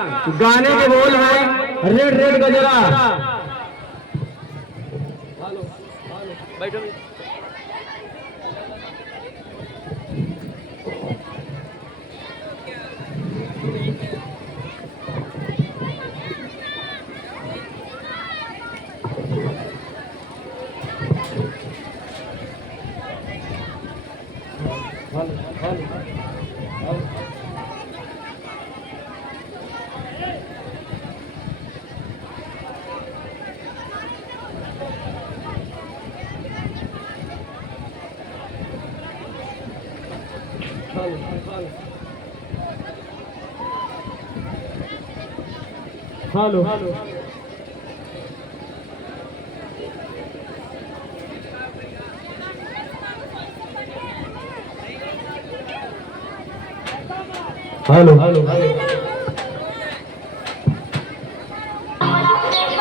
गाने के बोल हैं रेड रेड गजरा। बैठो। हेलो हेलो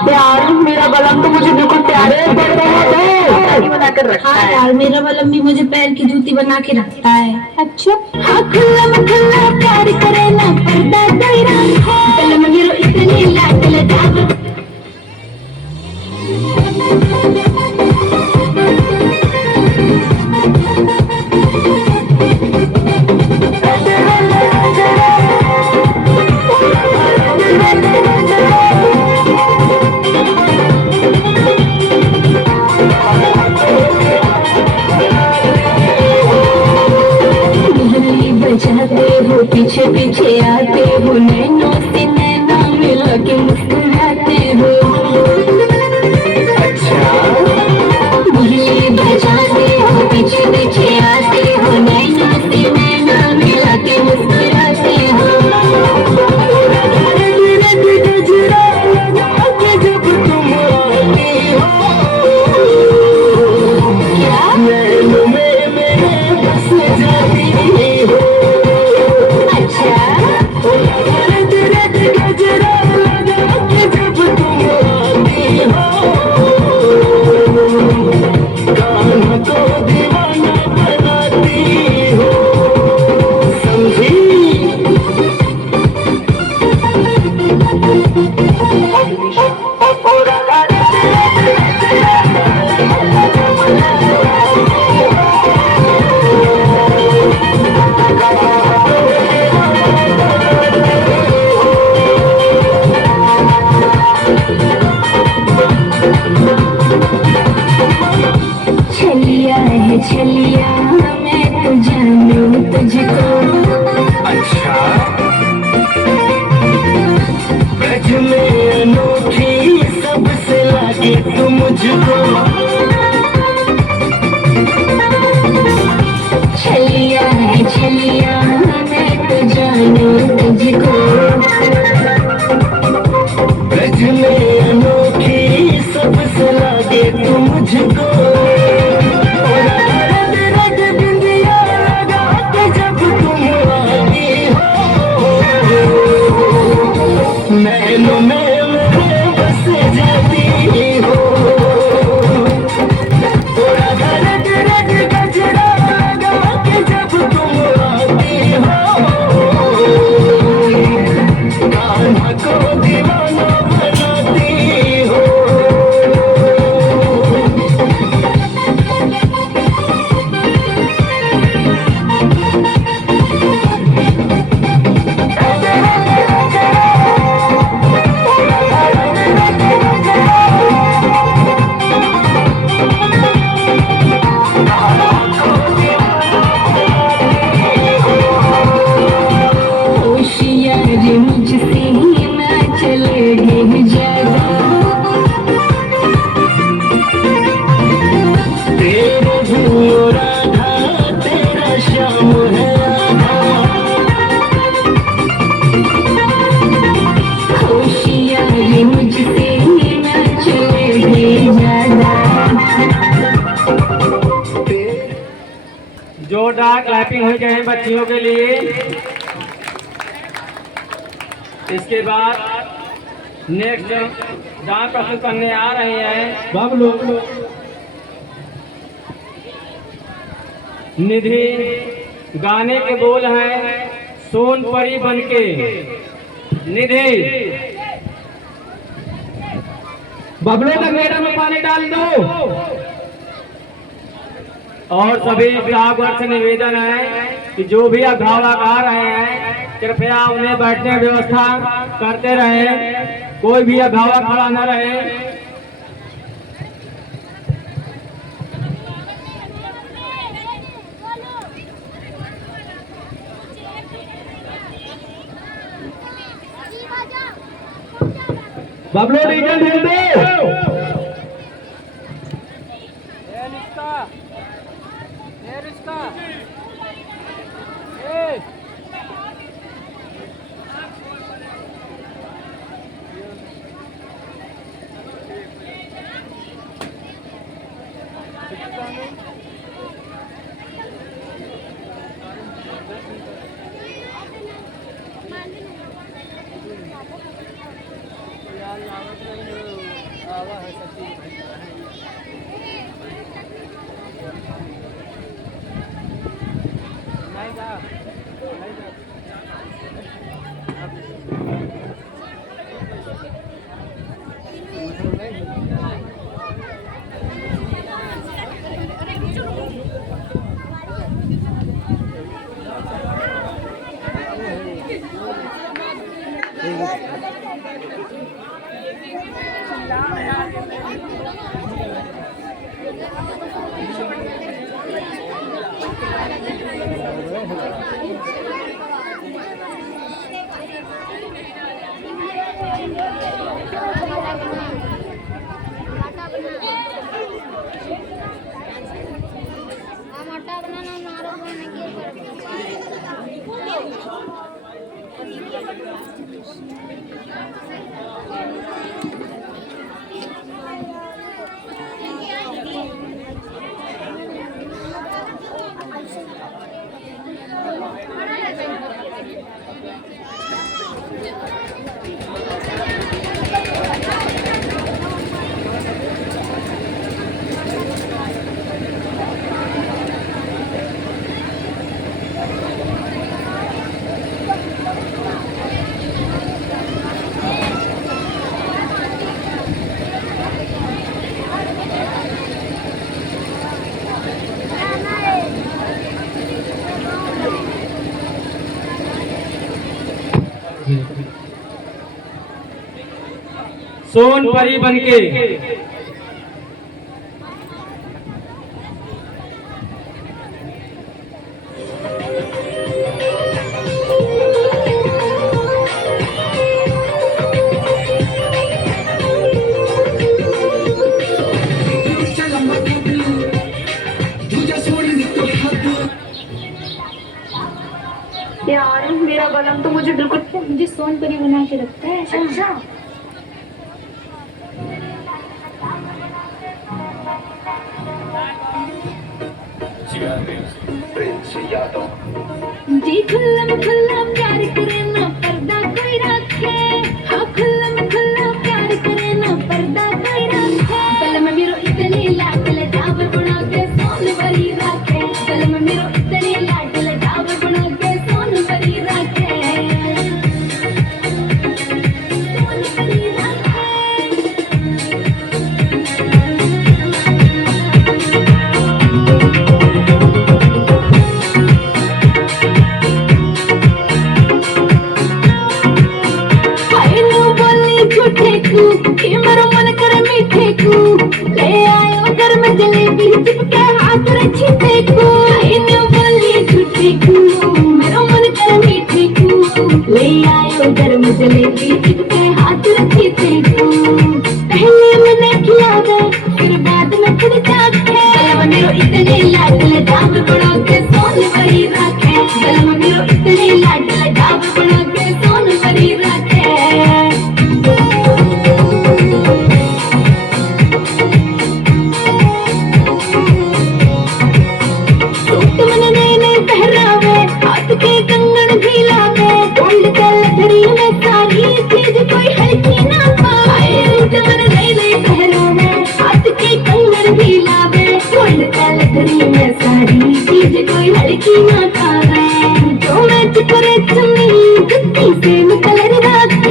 यार मेरा बलम तो मुझे बिल्कुल प्यारे बनाकर रखता है। यार मेरा बलम भी मुझे पैर की जूती बना के रखता है। अच्छा हाँ खुल्ला मखल्ला प्यार करे ना पर्दा दायरा बलम गिरो इतनी लाट लगाव बजाते हो पीछे पीछे आते हो नैनों से नैना मिला के मुस्कुराते हो। अच्छा मुरली बजाते हो पीछे पीछे आते हो नैनों से नैना मिला के मुस्कुराते हो। जब तुम आती हो क्या नैनों में मेरे बस जाती हो। अच्छा रट रट गजरा लगा के जब तुम आती हो कान्हा को दीवाना बनाती हो। समझी छलिया है छलिया मैं तो जानू तुझको। अच्छा ब्रज में अनोखी सबसे लागे तू मुझको। छलिया है छलिया मैं तो जानू तुझको। ब्रज में अनोखी सबसे लागे तू मुझको। और रट रट बिंदिया लगा के जब तुम आती हो नैनों में मेरे बस जाती हो। थोड़ा रट रट गजरा लगा के जब तुम आती हो कान्हा को दीवाना बनाती हो। होशियारी मुझसे ही ना चलेगी ज्यादा। तेरे दिल राधा तेरा श्याम है राधा। होशियारी मुझसे ही ना चलेगी ज्यादा। जोरदार क्लैपिंग हुई जाए बच्चियों के लिए। इसके बाद नेक्स्ट डांस प्रस्तुत करने आ रहे हैं बबलू निधि। गाने के बोल हैं सोन परी बनके। निधि बबलू का मैडम में पानी डाल दो। और सभी ग्राहकों से निवेदन है कि जो भी अभिभावक आ रहे हैं कृपया उन्हें बैठने की व्यवस्था करते रहें, कोई भी अभिभावक खड़ा न रहे। बबलू डीजल ढूंढ दो। सोन परी बनके यार मेरा बलम तो मुझे बिल्कुल मुझे सोन परी बना के रखता है। अच्छा जी खुल्लम खुल्ला प्यार करे ना पर्दा कोई रखे। हाँ खुल्लम खुल्ला प्यार करे ना पर्दा कोई रखे। कलम मेरो इतनी लाडल डाबर बना के सोन भरी रखे। कलम मेरो इतनी लाडल डाबर बना के सोन भरी रखे। सोन भरी रखे। कि मेरा मन करे मीठे को ले आयो घर में जलेबी चिपके हाथ रखी देखो। इन्हें बोली झूठी को मेरा मन करे मीठे को ले आयो घर में जलेबी चिपके हाथ रखी देखो। पहले मैंने खिलावे फिर बाद में खुद जाके। गलम मेरो इतने लाडले डाबर बना के सोन भरी रखे। गलम मेरो इतने लाडले डाबर बना के सोन भरी रखे। के कंगन भी लावे गोल्ड कलथरी में सारी चीज कोई हल्की ना पाए। जमन नई नई पहरावे हाथ के कंगन भी लावे गोल्ड कलथरी में सारी चीज कोई हल्की ना पाए। जो मैच करे चुन्नी जुत्ती से कलर रखे।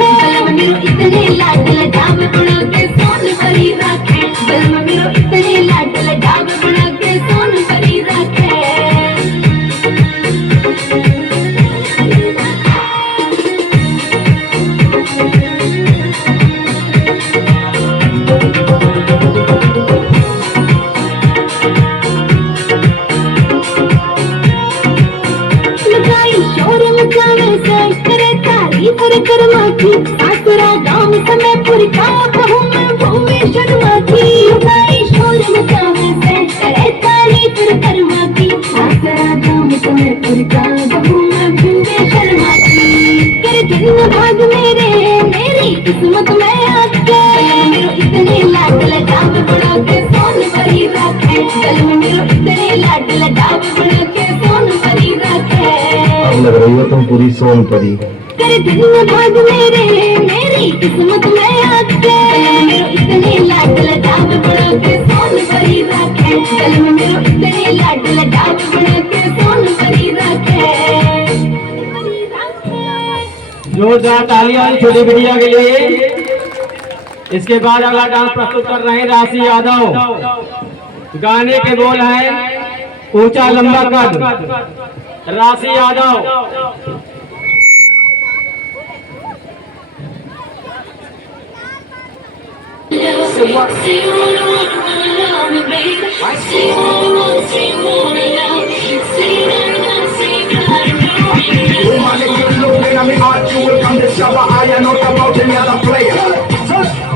शर्मा की सासुरा गांव समयपुर का बहू मैं भूमि शर्मा की गाई शोर मचावे से करे तारीफ कर्मा की सासुरा गांव समयपुर का बहू मैं भूमि शर्मा की कर दिन भाग मेरे मेरी किस्मत में आके मेरो इतने लाड लगावे बड़ा के सोन भरी रखे चल मेरो इतने लाड लगावे बड़ा के सोन भरी रखे लग रही हो तुम पूरी सोन परी। कर दिन भाग मेरे मेरी किस्मत में आके मेरो इतने लाड लगावे बड़ा के सोन भरी रखे चल मेरो इतने लाड लगावे बड़ा के सोन भरी रखे जोरदार तालियां छोटी बिटिया के लिए। इसके बाद अगला डांस प्रस्तुत कर रहे हैं राशि यादव। गाने के बोल हैं ऊंचा लंबा कद। राशि Yadav.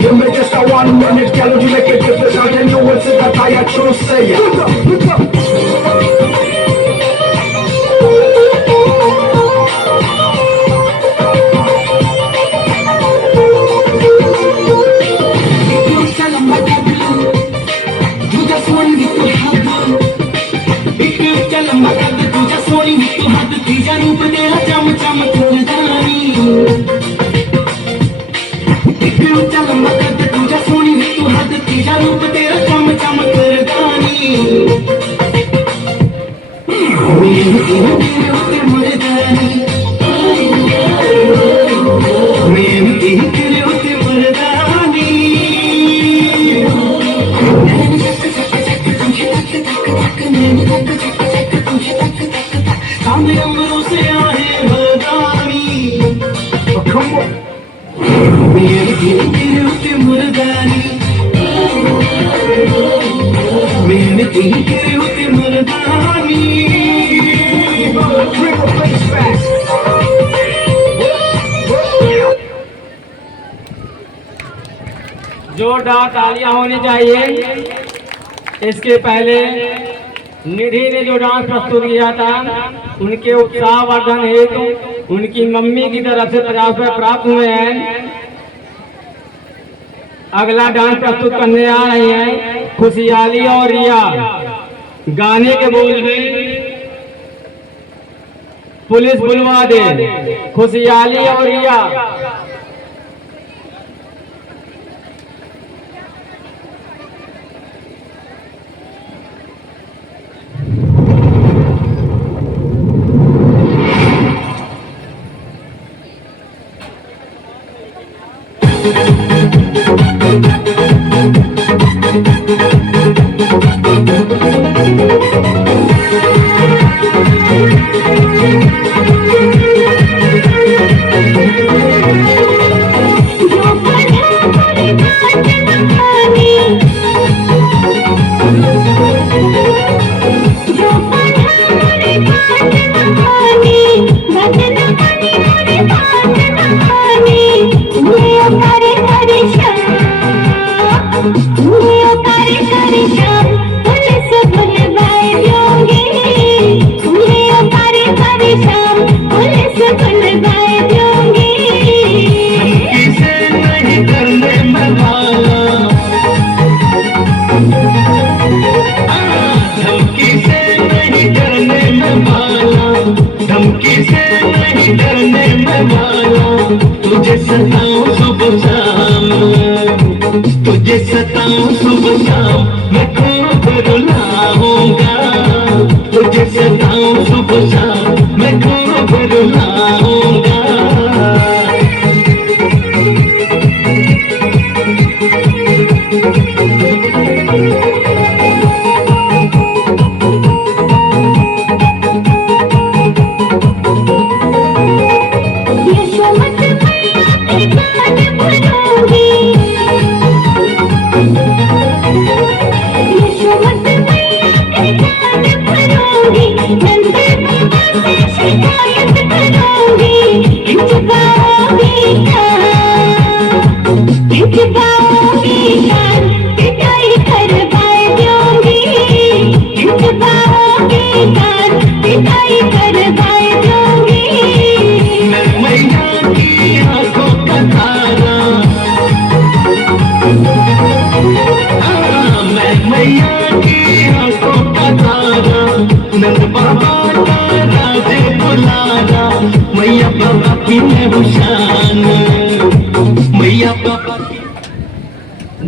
You make just a 1 minute, girl, you make it difficult, and you will see that I am true sayer. जोरदार तालियां होनी चाहिए। इसके पहले निधि ने जो डांस प्रस्तुत किया था उनके उत्साहवर्धन हेतु उनकी मम्मी की तरफ से 50 रुपये प्राप्त हुए हैं। अगला डांस प्रस्तुत करने आ रही हैं खुशहाली और रिया। गाने के बोल हैं पुलिस बुलवा दे। खुशहाली और रिया। तुझे सताऊं सुबह शाम, तुझे सताऊं सुबह शाम, मैं खूब रुलाऊंगा। तुझे सताऊं सुबह शाम, मैं खूब रुलाऊंगा।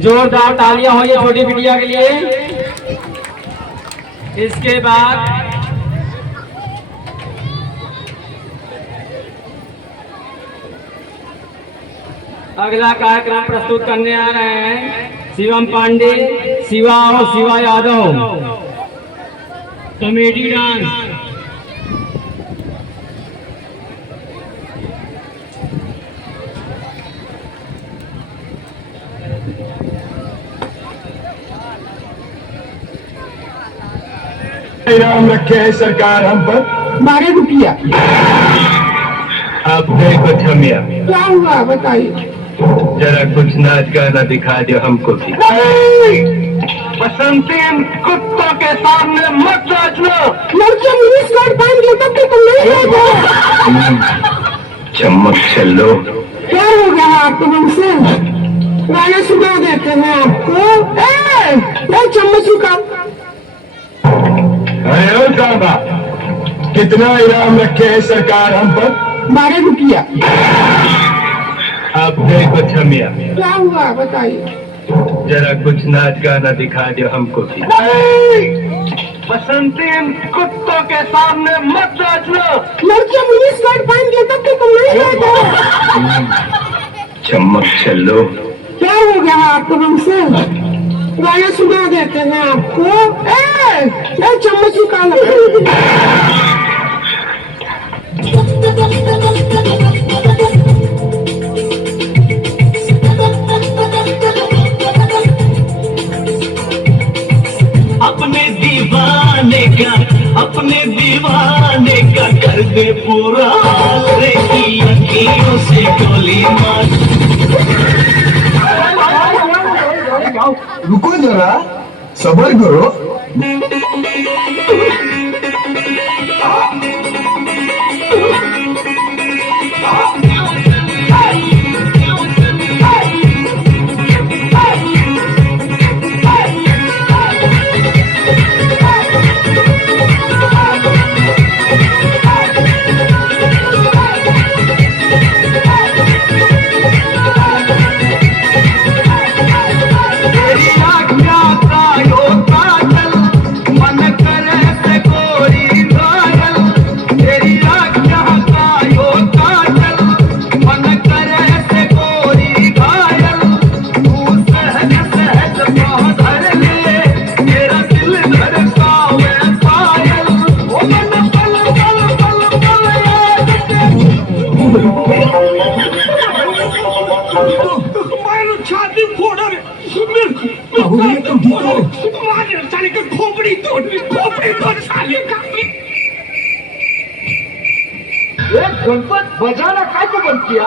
जोरदार तालियां हो ये छोटी बिटिया के लिए। इसके बाद अगला कार्यक्रम प्रस्तुत करने आ रहे हैं शिवम पांडे, शिवा और शिवा यादव, कॉमेडी डांस। इनाम रखे है सरकार हम पर 12 रुपया। अब देखो छमिया, क्या हुआ बताइए। जरा कुछ नाच गाना दिखा दो हमको भी। बसंती इन कुत्तों के सामने मत नाचना। लड़के मिनी स्कर्ट पहन के तब तुम नहीं गए। चम्मच चलो। क्या हो गया आपको हमसे? गाना सुना देते हैं आपको। ए, चम्मच रुकाओ। अरे ओ साहबा, कितना इनाम रखे है सरकार हम पर? 12 रुपया। अब देखो छमिया, क्या हुआ बताइए। जरा कुछ नाच गाना दिखा दो हमको भी। बसंती इन कुत्तों के सामने मत नाचना। लड़के मिनी स्कर्ट पहन के तब तुम नहीं गए। चम्मच चलो। क्या हो गया आपको हमसे? गाना सुना देते हैं आपको। ए, चम्मच निकालो। अपने दीवाने का कर दे पूरा, रे की अखियों से गोली मार। रुको जरा, सबर करो। छाती फोड़ा रे, साले का खोपड़ी तोड़ साले का। गणपत बजाना काय को बंद किया?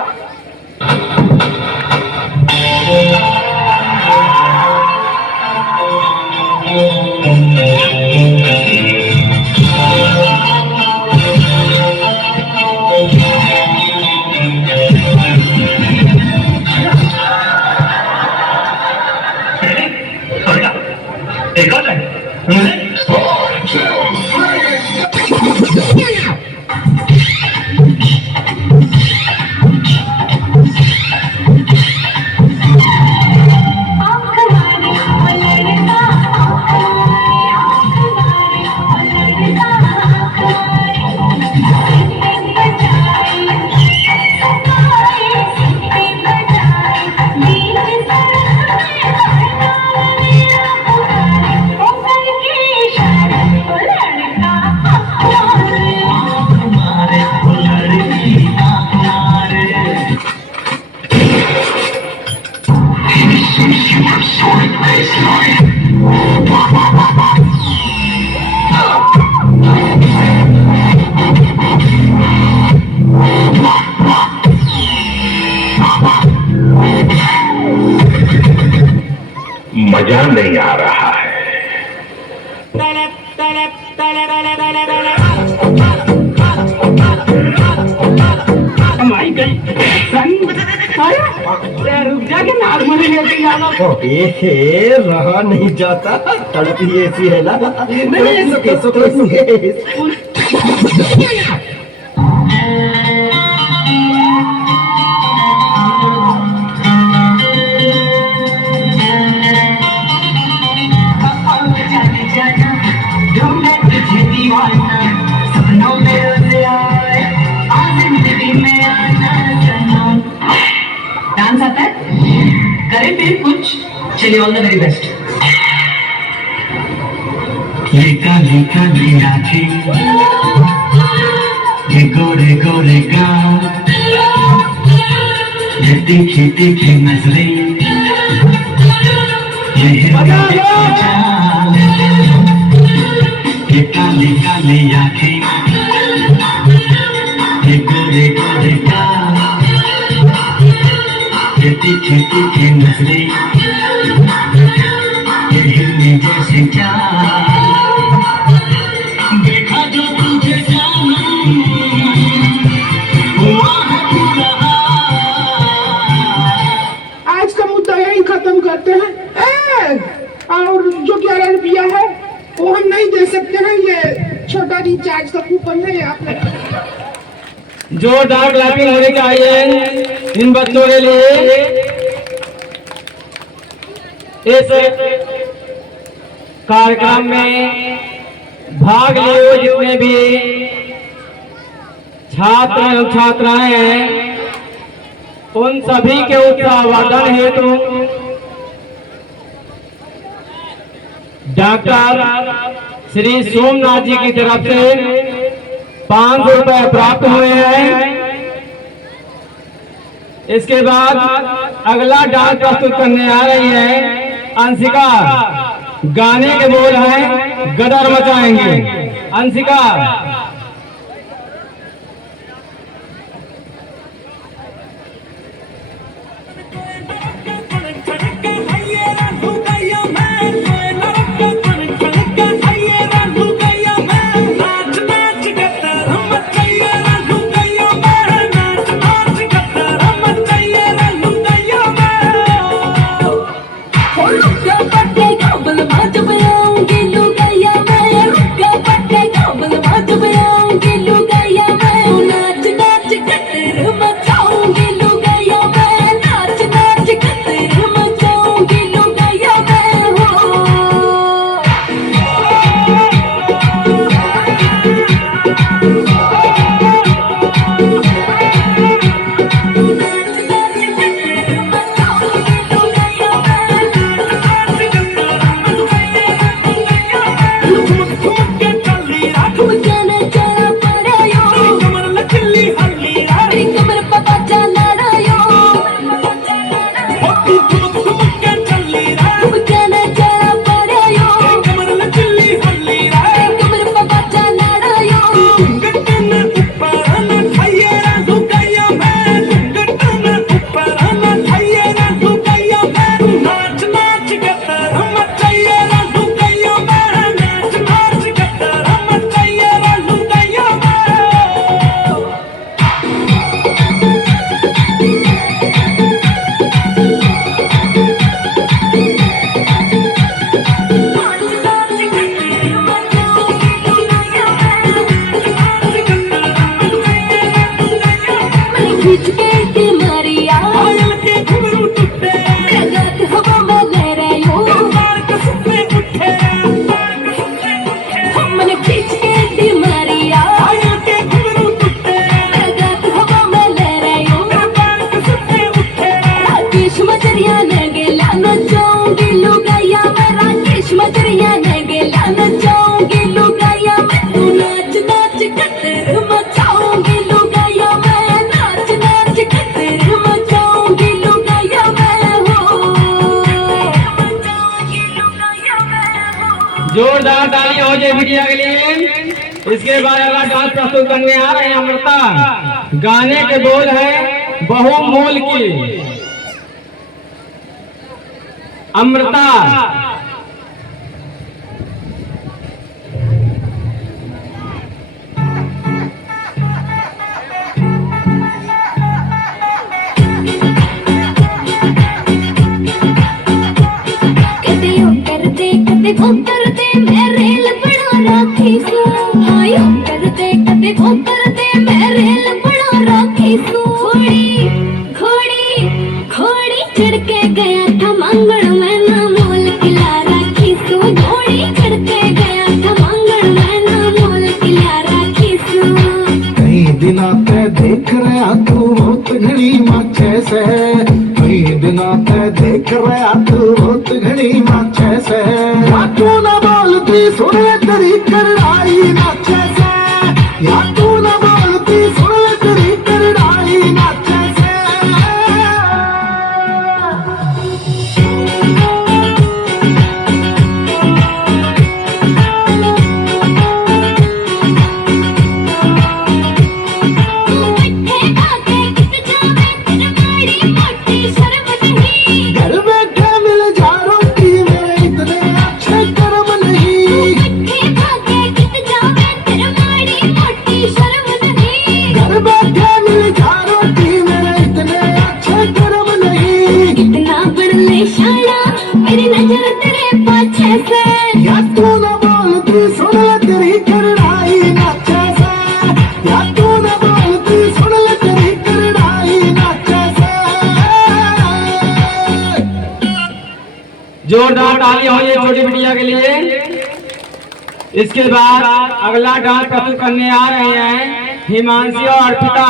मजा नहीं आ रहा है। रुक जा के नॉर्मली लेके जाना। रहा नहीं जाता, तड़प ही ऐसी है ना। नहीं, डांस आता है? करें फिर कुछ? चलिए, ऑल द वेरी बेस्ट। लेका लेका ले आंखें, ये गोरे गोरे गाल, ये तीखी तीखी नजरें, ये हिरनी की चाल, ये काली काली आंखें, ये गोरे गोरे गाल, ये तीखी तीखी नजरें, ये हिरनी जैसी चाल, देखा जो तुझे जानम हुआ है पूरा। आज का मुद्दा यही खत्म करते हैं। और जो 11 रुपया है वो हम नहीं दे सकते हैं, ये छोटा रिचार्ज का कूपन है आपने। जोरदार क्लैपिंग होनी चाहिए इन बच्चों के लिए। इस कार्यक्रम में भाग लिए हुए जितने भी छात्र एवं छात्राएं हैं, उन सभी के उत्साहवर्धन हेतु डॉक्टर श्री सोमनाथ जी की तरफ से 500 रुपए प्राप्त हुए हैं। इसके बाद अगला डांस प्रस्तुत करने आ रही है अंशिका। गाने के बोल हैं गदर मचाएंगे। अंशिका, जोरदार ताली हो जाए बिटिया के लिए। इसके बाद अगला डांस प्रस्तुत करने आ रहे हैं अमृता। गाने के बोल है बहुमूल की। अमृता, वो करते मैं रेल बड़ा राखी सू। हायो करते कते वो करते मैं रेल बड़ा राखी सू। घोड़ी घोड़ी घोड़ी चढ़ के गया था मांगड़ में ना मोल किला राखी सू। घोड़ी चढ़ के गया था मांगड़ में ना मोल किला राखी सू। कई दिना ते देख रहा तू बहुत घड़ी माचे से। सुन ले तेरी करड़ाई नाचे से, या तू न बोलती सुन ले तेरी करड़ाई नाचे से। घर बैठे मिल जा रोटी मेरे इतने अच्छे कर्म नहीं। घर बैठे मिल जा रोटी मेरे इतने अच्छे कर्म नहीं। कितना बड़ले शाना मेरी नजर तेरे पाछे से, या तू न बोलती सुन ले तेरी करड़ाई नाचे से, या तू न बोलती सुन ले तेरी करड़ाई नाचे से। जोरदार ताली हो ये छोटी बिटिया के लिए। इसके बाद अगला डांस प्रस्तुत करने आ रहे हैं हिमांशी और अर्पिता।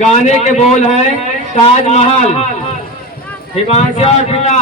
गाने के बोल है ताजमहल। हिमांशी और अर्पिता।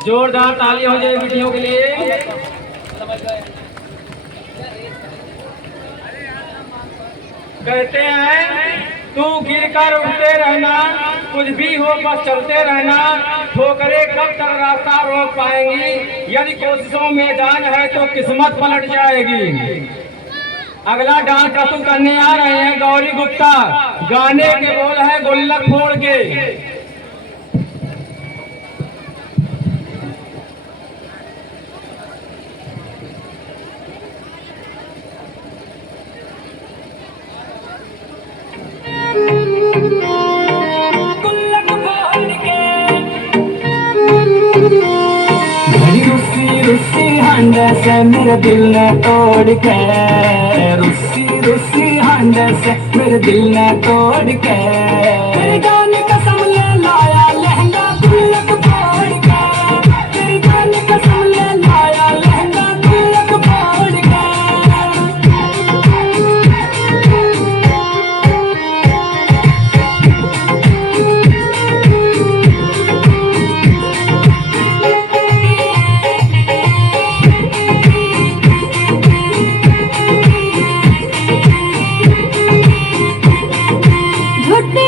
जोरदार ताली हो जाए वीडियो के लिए। कहते हैं तू गिरकर उठते रहना, कुछ भी हो बस चलते रहना, ठोकरे कब तक रास्ता रोक पाएंगी, यदि कोशिशों में जान है तो किस्मत पलट जाएगी। अगला डांस प्रस्तुत करने आ रहे हैं गौरी गुप्ता। गाने के बोल है गुल्लक फोड़ के। रुस्सी हंड से मेरे दिल ने तोड़ के, रुस्सी हंड से मेरे दिल ने तोड़ के, तेरे गाने कसम ले लाया लहंगा गुल्लक फोड़ के, तेरे गाने कसम ले लाया लहंगा गुल्लक फोड़ के। झूठे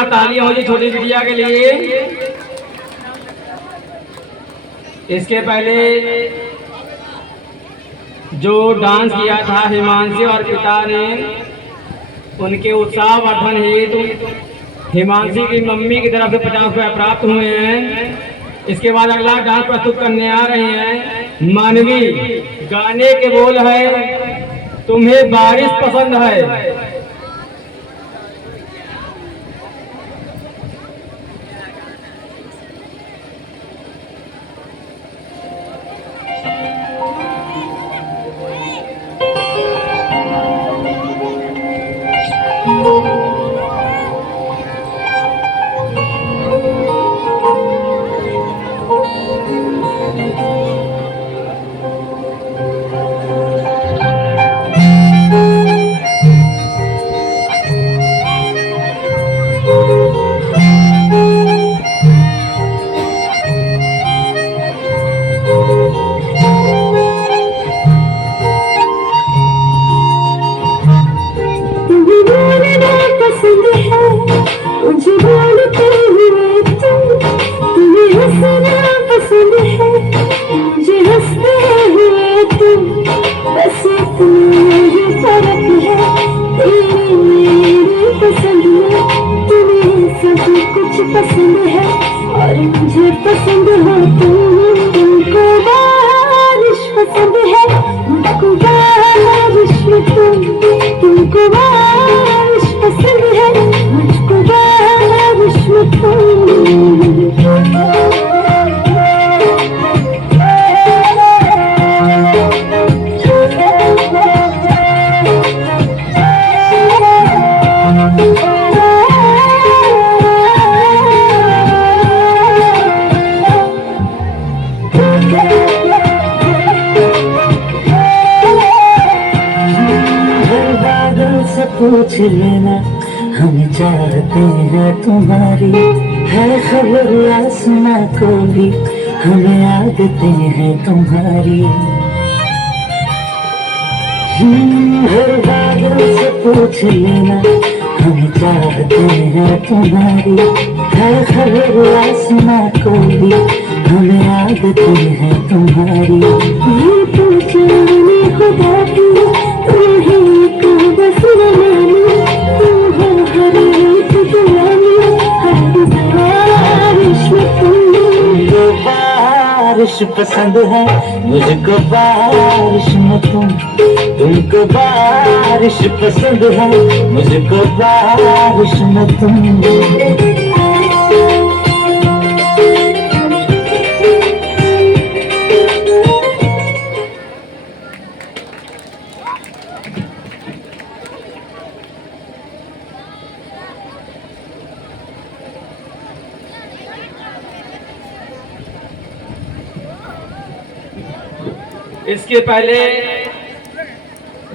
जोरदार तालियां हो जी छोटी बिटिया के लिए। इसके पहले जो डांस किया था हिमांशी और पिता ने, उनके उत्साह वर्धन हेतु हिमांशी की मम्मी की तरफ से 50 रुपये प्राप्त हुए हैं। इसके बाद अगला डांस प्रस्तुत करने आ रहे हैं मानवी। गाने के बोल है तुम्हें बारिश पसंद है। मुझे बोलते हुए तुम्हें हंसना पसंद है, मुझे हंसते हुए तुम, बस इतना ही फर्क है तेरे मेरे पसंद में। तुम्हें सब कुछ पसंद है और मुझे पसंद हो तुम। तुमको बारिश पसंद है, मुझको बारिश में तुम। तुमको बारिश पसंद है, मुझको बारिश में तुम। पूछ लेना हम चाहते हैं तुम्हारी, है खबर आसमां को भी हमें आदतें हैं तुम्हारी। हर बादल से पूछ लेना हम चाहते हैं तुम्हारी, है खबर आसमां को भी हमें आदतें हैं तुम्हारी। ये तो जाने खुदा की तुम्हें को बस बनानी, तुम हो हर एक दीवानी, हर बारिश में तुम। तुमको बारिश पसंद है, मुझको बारिश में तुम। तुमको बारिश पसंद है, मुझको बारिश में तुम। इसके पहले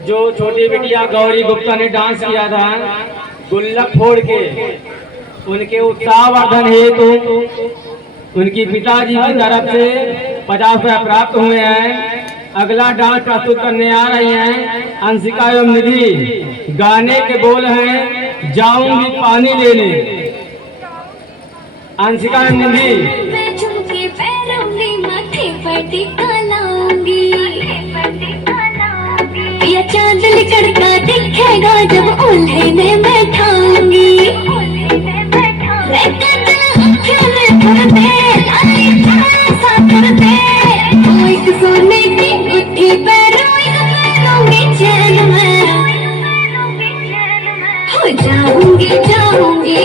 जो छोटी बिटिया गौरी गुप्ता ने डांस किया था गुल्लक फोड़ के, उनके उत्साह वर्धन हेतु उनकी पिताजी की तरफ से 50 रुपये प्राप्त हुए हैं। अगला डांस प्रस्तुत करने आ रही हैं अंशिका एवं निधि। गाने के बोल हैं जाऊंगी पानी लेने। अंशिका एवं निधि। मैं झुमके पैरूंगी, माथे पर टिका लाऊंगी, या चांद लिकड़ता दिखेगा जब उल्हे में बैठाऊंगी। एक सोने की गुत्थी पैरूंगी चैन में, हो जाऊंगी जाऊंगी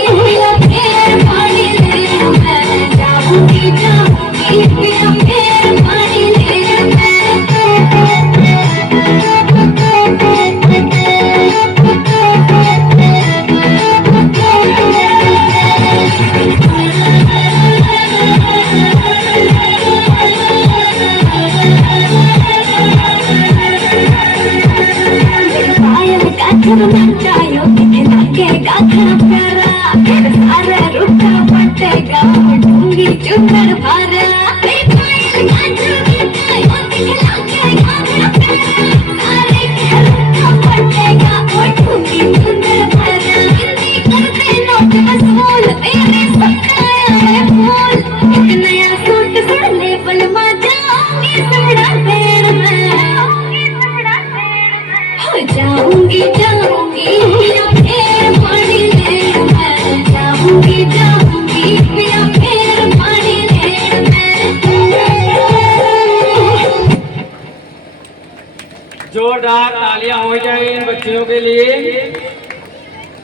फिर पानी ले मैं। जाऊंगी जाऊंगी फिर पानी ले मैं। जायो दिखला के गाथरा प्यारा, फिर सारा रुका पटेगा ढूंगी चुनर भरा। दिखला के गाथरा प्यारा, सारे घर रुका पटेगा ढूंगी चुनर भरा। करते नोट बस फूल मेरे सपना है फूल एक नया सूट साले बलमा जाऊंगी सड़ा पेड़ में हो जाऊंगी जाऊंगी पिया फिर पानी लेर में जाऊंगी जाऊंगी पिया फिर पानी लेर में। जोरदार तालियां हो जाए इन बच्चियों के लिए।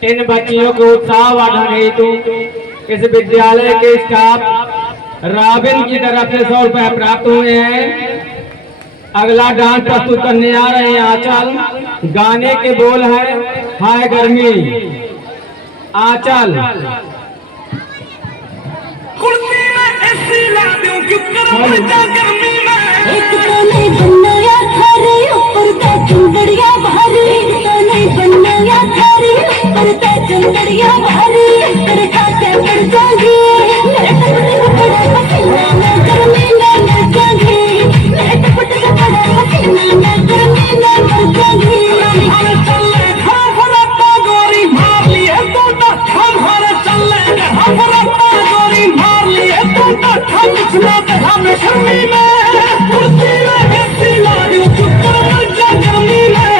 इन बच्चियों को उत्साह बढ़ाने हेतु इस विद्यालय के स्टाफ राबिन की तरफ से 100 रुपए प्राप्त हुए हैं। अगला डांस प्रस्तुत करने आ रहे हैं आंचल। गाने के बोल है हाय गर्मी। आंचल एक तो नहीं बनना या थारे ऊपर का चुंदड़िया भारी एक तो नहीं बनना या थारे ऊपर का चुंदड़िया भारी तेरे खाते पड़ जाएगी मेरे टपटे को पड़ा पसीना मैं गर्मी में मर जाऊंगी मेरे टपटे को पड़ा पसीना मैं गर्मी में मर जाऊंगी। हमारे चले घबराता गोरी मार लिए तोता हमारे चले घबराता गोरी मार लिए तोता कुछ ना देखा मैं शर्मी में कुर्सी में ऐसी लाड़ी चुप मर जा गर्मी में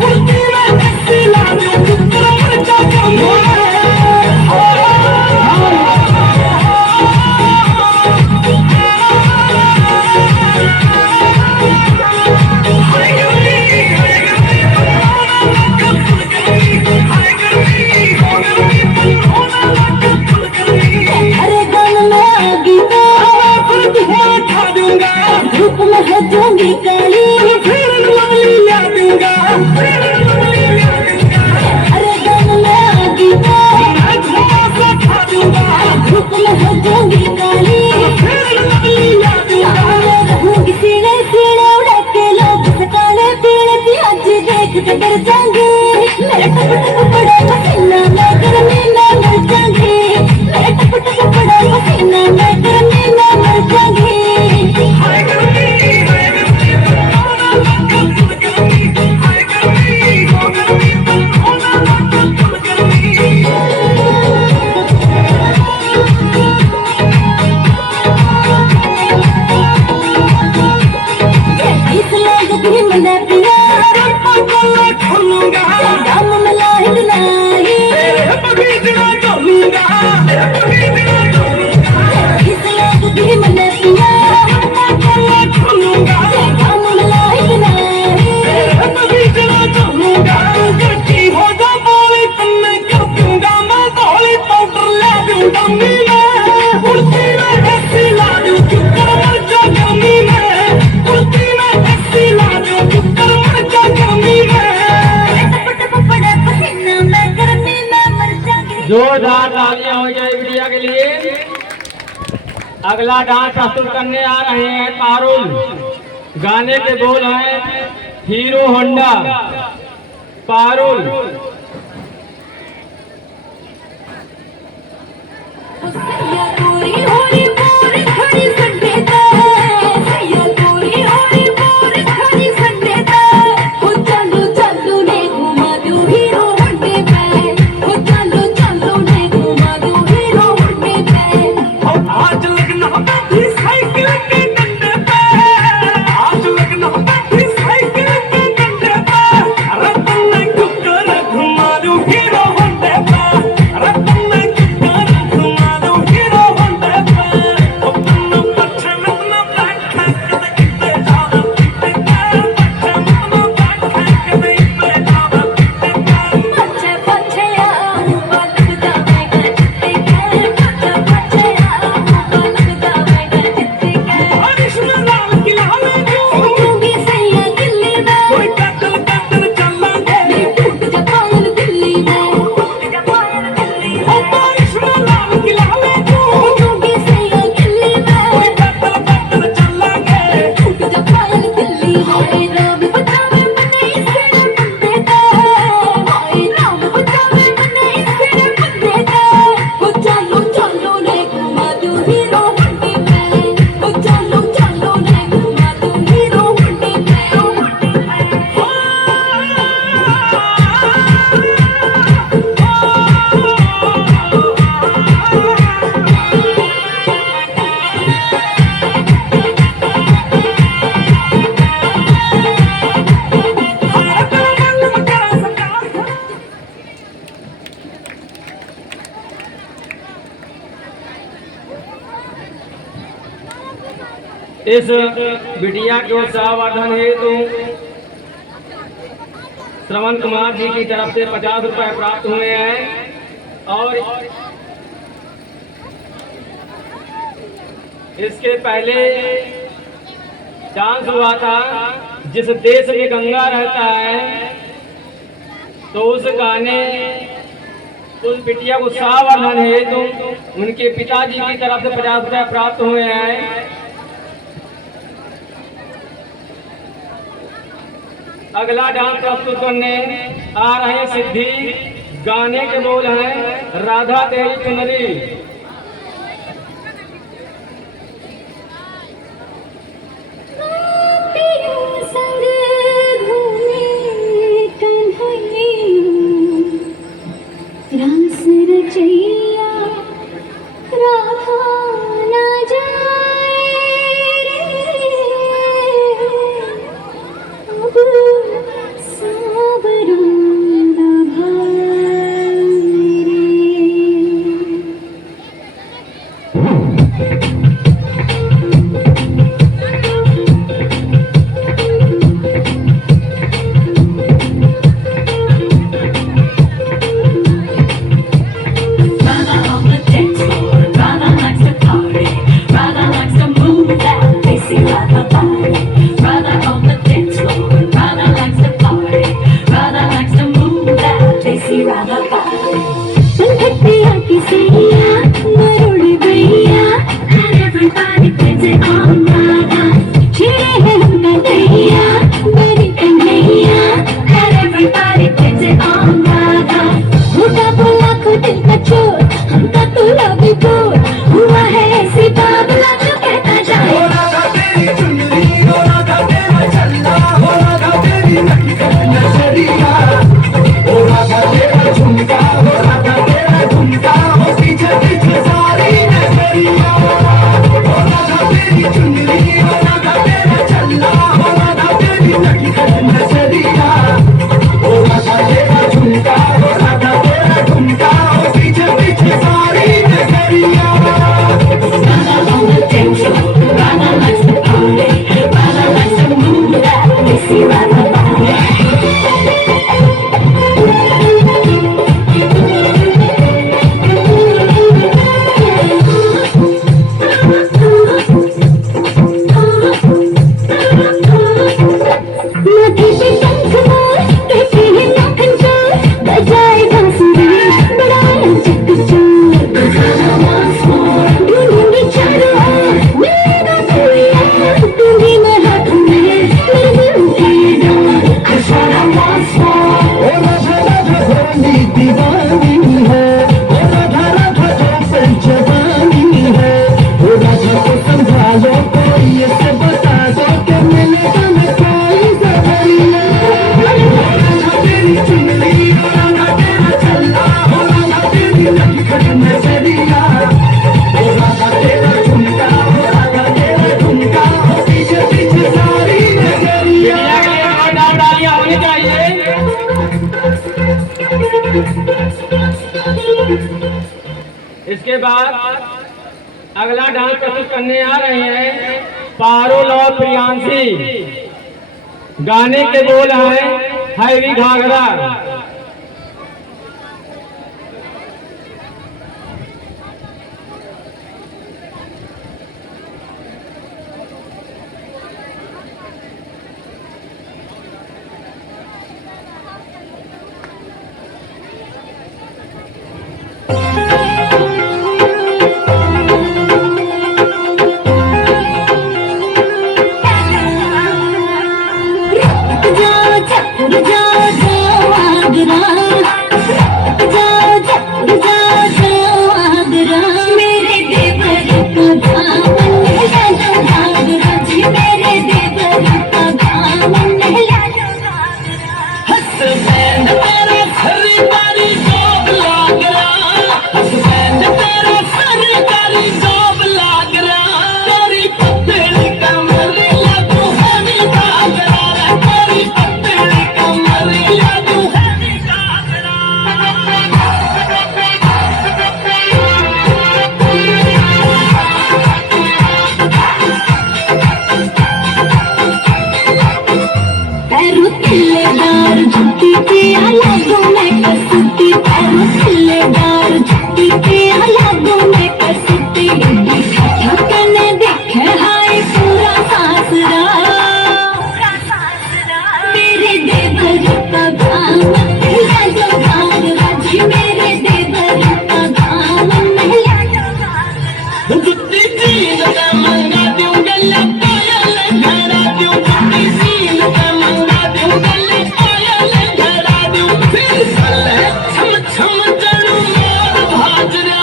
कुर्सी में ऐसी लाड़ी चुप मर जा गर्मी में। अरे गन में आगी तो धूप में हो जाऊंगी काली फिर लवली ला दूंगा अरे गन में आगी तो धूप में हो जाऊंगी काली मैं रहूंगी सीने सीने उड़ा के लोग सकाने पीने की आज देख के डर जाऊंगी मेरे टपटे को पड़ा पसीना मैं गर्मी में मर जाऊंगी मेरे टपटे को पड़ा पसीना मैं गर्मी में मर जाऊंगी। इस लोग भी मना पिया दाम में लाहिद नहीं इस लोग भी मना पिया दाम में लाहिद नहीं हो जा बोली तन्ने कर दूंगा मैं बोली पाउडर ला दूंगा मैं कुर्सी में ऐसी ला दूं चुप मर जा गर्मी में कुर्सी में ऐसी ला दूं चुप मर जा गर्मी में। टपटे को पड़ा पसीना मैं गर्मी में मर जाऊंगी। जोरदार तालियां हो जाए बिटिया के लिए। अगला डांस प्रस्तुत करने आ रहे हैं पारुल। गाने के बोल हैं हीरो होंडा। पारुल सैया गोरी होरी मोरी खड़ी संडे दा सैया गोरी होरी मोरी खड़ी संडे दा हो चालो चालो ने घुमा दो हीरो होंडे पे हो चालो चालो ने घुमा दो हीरो होंडे पे। आज लगना बैठी साइकिल के डंडे पे आज लगना बैठी साइकिल के डंडे पे अरे तन्ने कुकर घुमा इस बिटिया के उत्साहवर्धन हेतु श्रवण कुमार जी की तरफ से 50 रुपए प्राप्त हुए हैं। और इसके पहले डांस हुआ था जिस देश में गंगा रहता है, तो उस गाने उस बिटिया को उत्साहवर्धन हेतु उनके पिताजी की तरफ से 50 रुपए प्राप्त हुए हैं। अगला डांस प्रस्तुत करने आ रहे सिद्धि। गाने के बोल हैं राधा तेरी चुनरी। रास रचैया राधा ना जाए अब सावरां इसके बाद अगला डांस प्रस्तुत करने आ रहे हैं पारुल और प्रियांशी। गाने के बोल हैं हैवी घाघरा। जा घूमे कसती ठकने देखे हाय पूरा सासरा मेरे देवर का गाँव राजो भाग राजी मेरे देवर का गाँव जुत्ती सीन का मंगा दूं गले पायल घरा दूं जुत्ती सीन का मंगा दूं गले पायल घरा दूं फिर सले छम छम जड़ू मोर भाजरा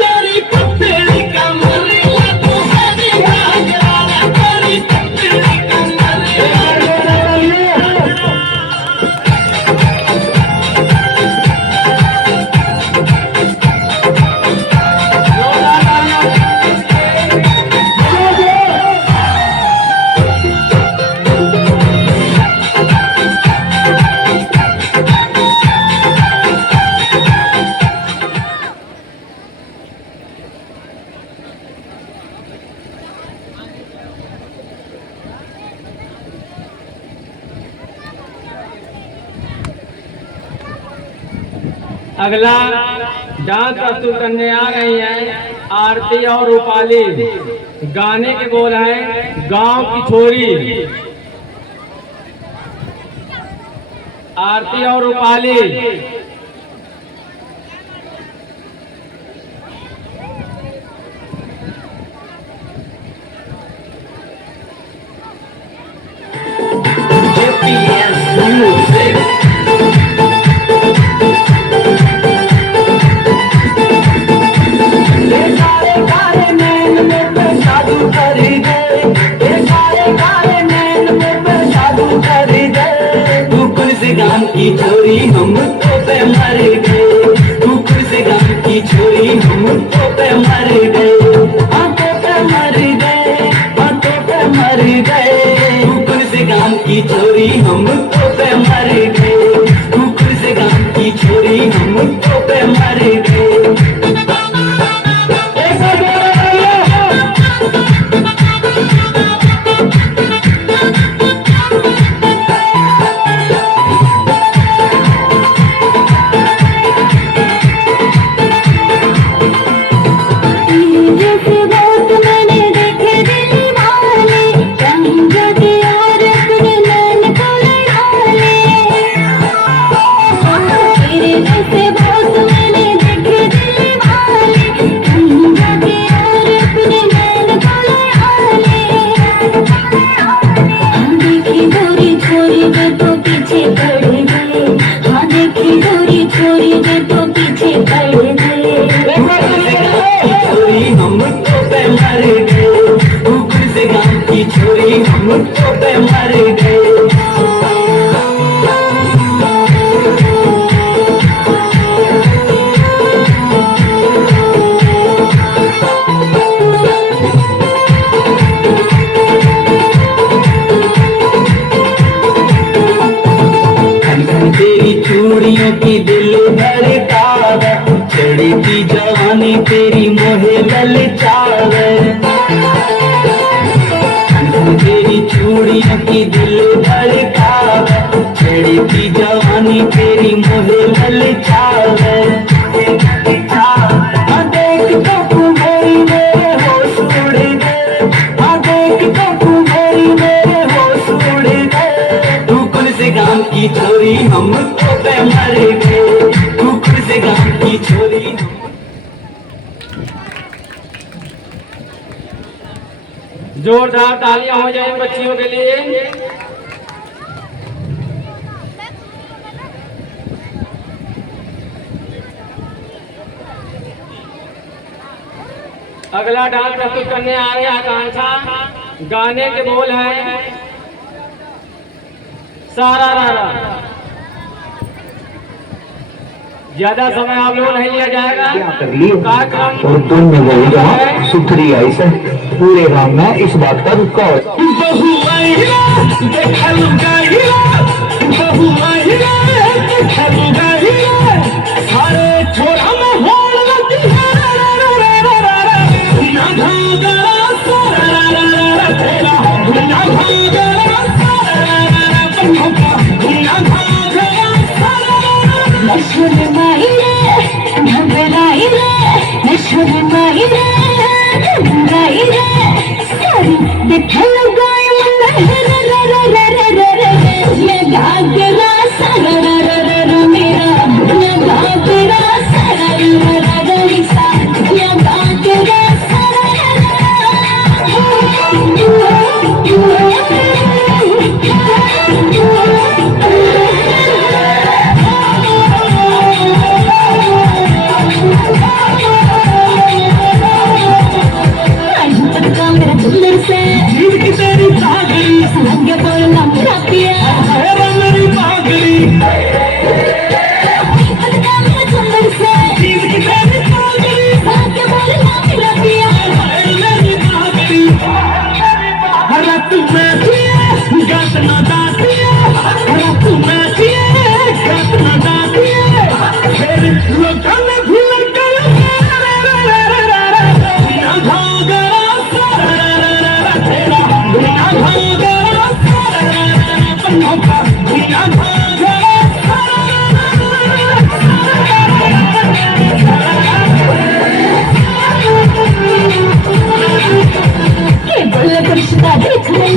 तेरी पतली कमर लगू हरी घाघरा तेरी पतली कमर अगला डांस प्रस्तुत करने आ रही हैं आरती और रूपाली। गाने के बोल हैं गांव की छोरी। आरती और रूपाली। गान की छोरी हम तो पे मर गए कुकुर से गान की छोरी हम तो पे मर गए हाथों पे मर गए हाथों पे मर गए कुकुर से गान की छोरी हम तो पे मर गए कुकुर से गान की छोरी हम तो पे मर गए चूड़ियों की दिल धड़काव चढ़ी थी जवानी तेरी मोहे ललचावे तेरी चूड़ियों की दिल धड़काव चढ़ी थी जवानी तेरी मोहे ललचावे देख तो तुम्हारी मेरे होश उड़ गए देख तो तुम्हारी मेरे होश उड़ गए कुकुर से गांव की छोरी हम तो पे मर गए कुकुर से गांव की छोरी जोरदार तालियां हो जाए बच्चियों के लिए। अगला डांस प्रस्तुत करने आ रहे हैं आकांक्षा। गाने के बोल हैं सारा रारा। ज्यादा समय आप लोग नहीं लिया जाएगा। कार्यक्रम और तुम में वही रहा सुथरी ऐसे पूरे गांव में इस बात का रुका सुन माहिए शर्माई रे मुंगाई रे सारी देखल गाय मन रे रे रे रे रे रे ये घाघरा सारा रे रे रे मेरा ये घाघरा सारा रे रे रे सा ये घाघरा सारा जीव की तेरी पागड़ी आगे बोलना मेरा पिया है मेरी पागड़ी सुंदर से जीव की तेरी पागड़ी आगे बोलना मेरा पिया है मेरी पागड़ी हरा तू मैं थिए गात ना दातिए हरा तू मैं थिए गात ना दातिए फिर लोगों ने भूल कर बिना घाघरा तेरा बिना घाघरा पन्नों का बिना घाघरा के बोल कृष्णा देख ले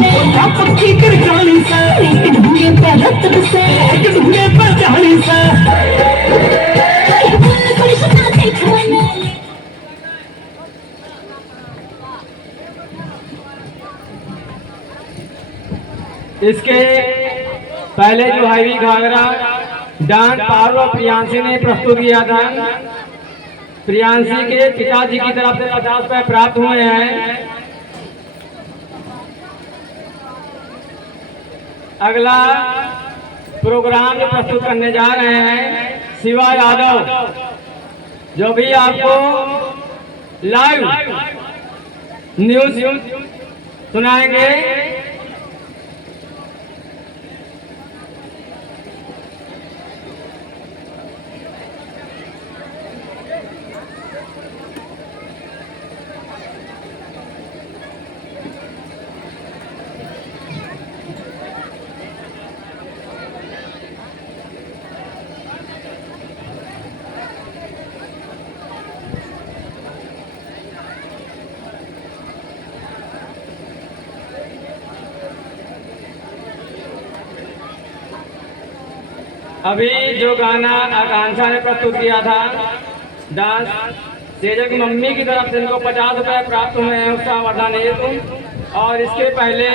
पक्की कर जानी से एक ढूंढे पे रत से एक ढूंढे पर जानी से के बोल कृष्णा देख ले इसके पहले जो हैवी घाघरा डांस पारुल और प्रियांशी ने प्रस्तुत किया था। प्रियांशी के पिताजी की तरफ से 50 रुपए प्राप्त हुए हैं। अगला प्रोग्राम जो प्रस्तुत करने जा रहे हैं शिवा यादव, जो भी आपको लाइव न्यूज सुनाएंगे। अभी जो गाना आकांक्षा ने प्रस्तुत किया था डांस, सेजल की मम्मी की तरफ से इनको 50 रुपए प्राप्त हुए हैं उसका वरदान हेतु। और इसके पहले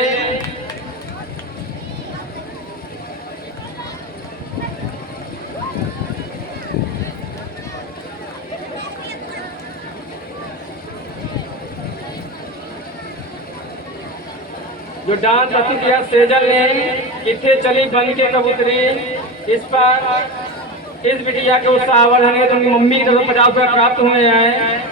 जो डांस प्रस्तुत किया सेजल ने, किथे चली बन के कबूतरी, इस पर इस बिटिया के उत्साहवर्धन है तो उनकी मम्मी की तरफ 50 रुपए प्राप्त हुए हैं।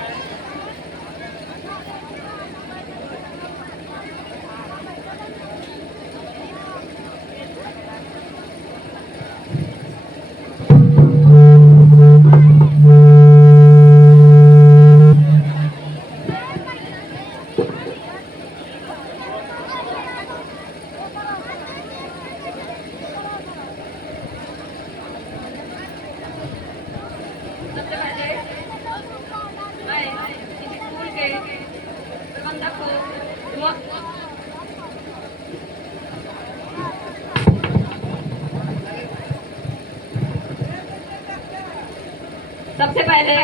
सबसे पहले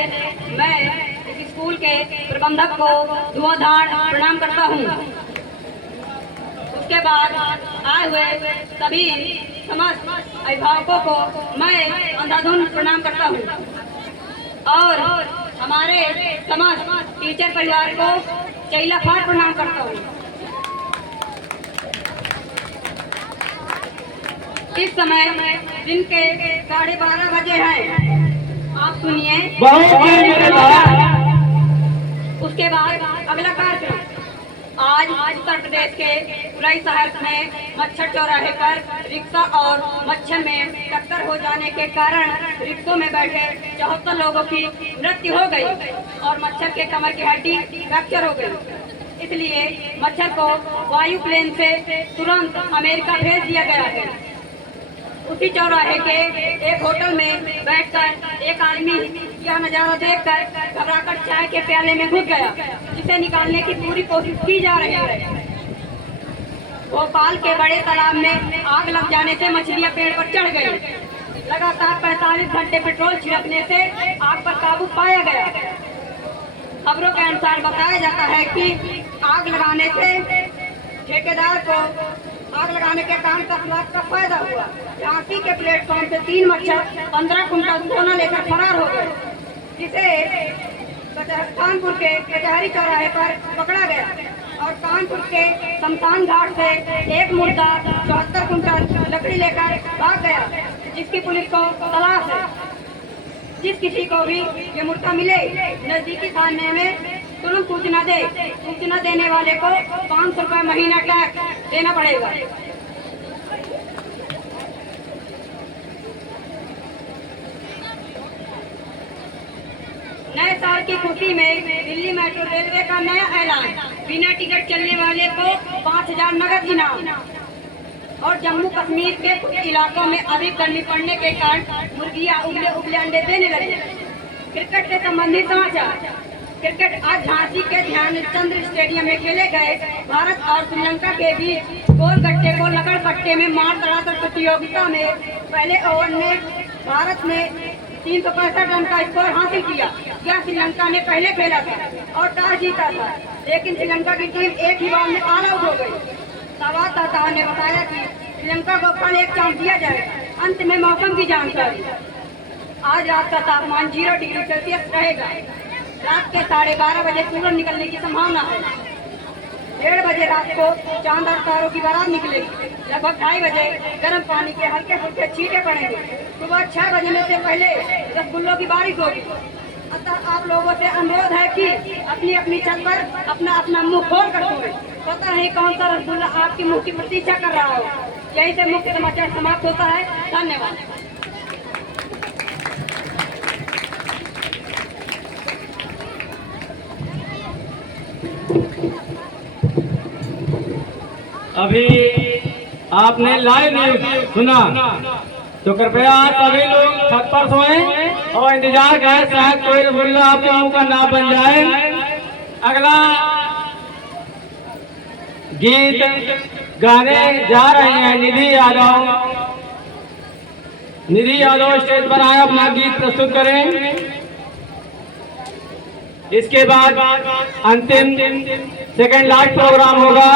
मैं इस स्कूल के प्रबंधक को धुआंधार प्रणाम करता हूँ। उसके बाद आए हुए सभी समस्त अभिभावकों को मैं अंधाधुंध प्रणाम करता हूँ और हमारे समस्त टीचर परिवार को चैलाफार प्रणाम करता हूँ। इस समय दिन के 12:30 बजे हैं। आप सुनिए। उसके बाद अगला कार्यक्रम आज उत्तर प्रदेश के उरई शहर में मच्छर चौराहे पर रिक्शा और मच्छर में टक्कर हो जाने के कारण रिक्शों में बैठे 74 लोगों की मृत्यु हो गई और मच्छर के कमर की हड्डी फ्रैक्चर हो गई। इसलिए मच्छर को वायु प्लेन से तुरंत अमेरिका भेज दिया गया है। उसी चौराहे के एक होटल में बैठकर एक आदमी यह नजारा देखकर घबराकर चाय के प्याले में घुस गया, जिसे निकालने की पूरी कोशिश की जा रही है। भोपाल के बड़े तालाब में आग लग जाने से मछलियां पेड़ पर चढ़ गई। लगातार 45 घंटे पेट्रोल छिड़कने से आग पर काबू पाया गया। खबरों के अनुसार बताया जाता है कि आग लगाने से ठेकेदार को आग लगाने के कारण 10 लाख का फायदा हुआ। झांसी के प्लेटफॉर्म से 3 मच्छर 15 कुंटल सोना लेकर फरार हो गए, जिसे कानपुर के कचहरी चौराहे पर पकड़ा गया और कानपुर के शमशान घाट से एक मुर्दा 74 कुंटल लकड़ी लेकर भाग गया, जिसकी पुलिस को तलाश है। जिस किसी को भी ये मुर्दा मिले नजदीकी थाने में तुरंत सूचना दे। सूचना देने वाले को 500 रुपये महीना टैक्स देना पड़ेगा। नए साल की खुशी में दिल्ली मेट्रो रेलवे का नया ऐलान, बिना टिकट चलने वाले को 5000 नगद इनाम। और जम्मू कश्मीर के कुछ इलाकों में अधिक गर्मी पड़ने के कारण मुर्गियां उबले अंडे देने लगी। क्रिकेट से संबंधित समाचार। क्रिकेट आज झांसी के ध्यानचंद स्टेडियम में खेले गए भारत और श्रीलंका के बीच गोलगट्टे को लकड़ पट्टे में मार तड़ातर प्रतियोगिता में पहले ओवर में भारत ने 365 रन का स्कोर हासिल किया। यह श्रीलंका ने पहले खेला था और टॉस जीता था, लेकिन श्रीलंका की टीम एक ही बॉल में ऑल आउट हो गई। संवाददाताओं ने बताया कि श्रीलंका को कल एक चांस दिया जाए। अंत में मौसम की जानकारी। आज रात का तापमान 0 डिग्री सेल्सियस रहेगा। रात के 12:30 बजे सूरज निकलने की संभावना है। 1:30 बजे रात को चांद और तारों की बारात निकलेगी। लगभग 2:30 बजे गर्म पानी के हल्के फुल्के छींटे पड़ेंगे। सुबह 6 बजने से पहले रसगुल्लों की बारिश होगी। अतः आप लोगों से अनुरोध है कि अपनी अपनी छत पर अपना अपना मुंह खोल कर सोएं। पता नहीं कौन सा रसगुल्ला आपकी मुंह की प्रतीक्षा कर रहा हो। यहीं से मुख्य समाचार समाप्त होता है। धन्यवाद। अभी आपने लाइव न्यूज सुना, तो कृपया सभी लोग छत पर सोएं और इंतजार करें, शायद कोई रसगुल्ला आपके मुंह का नाम बन जाए। अगला गीत गाने जा रहे हैं निधि यादव। निधि यादव स्टेज पर आए, अपना गीत प्रस्तुत करें। इसके बाद अंतिम सेकंड लास्ट प्रोग्राम होगा।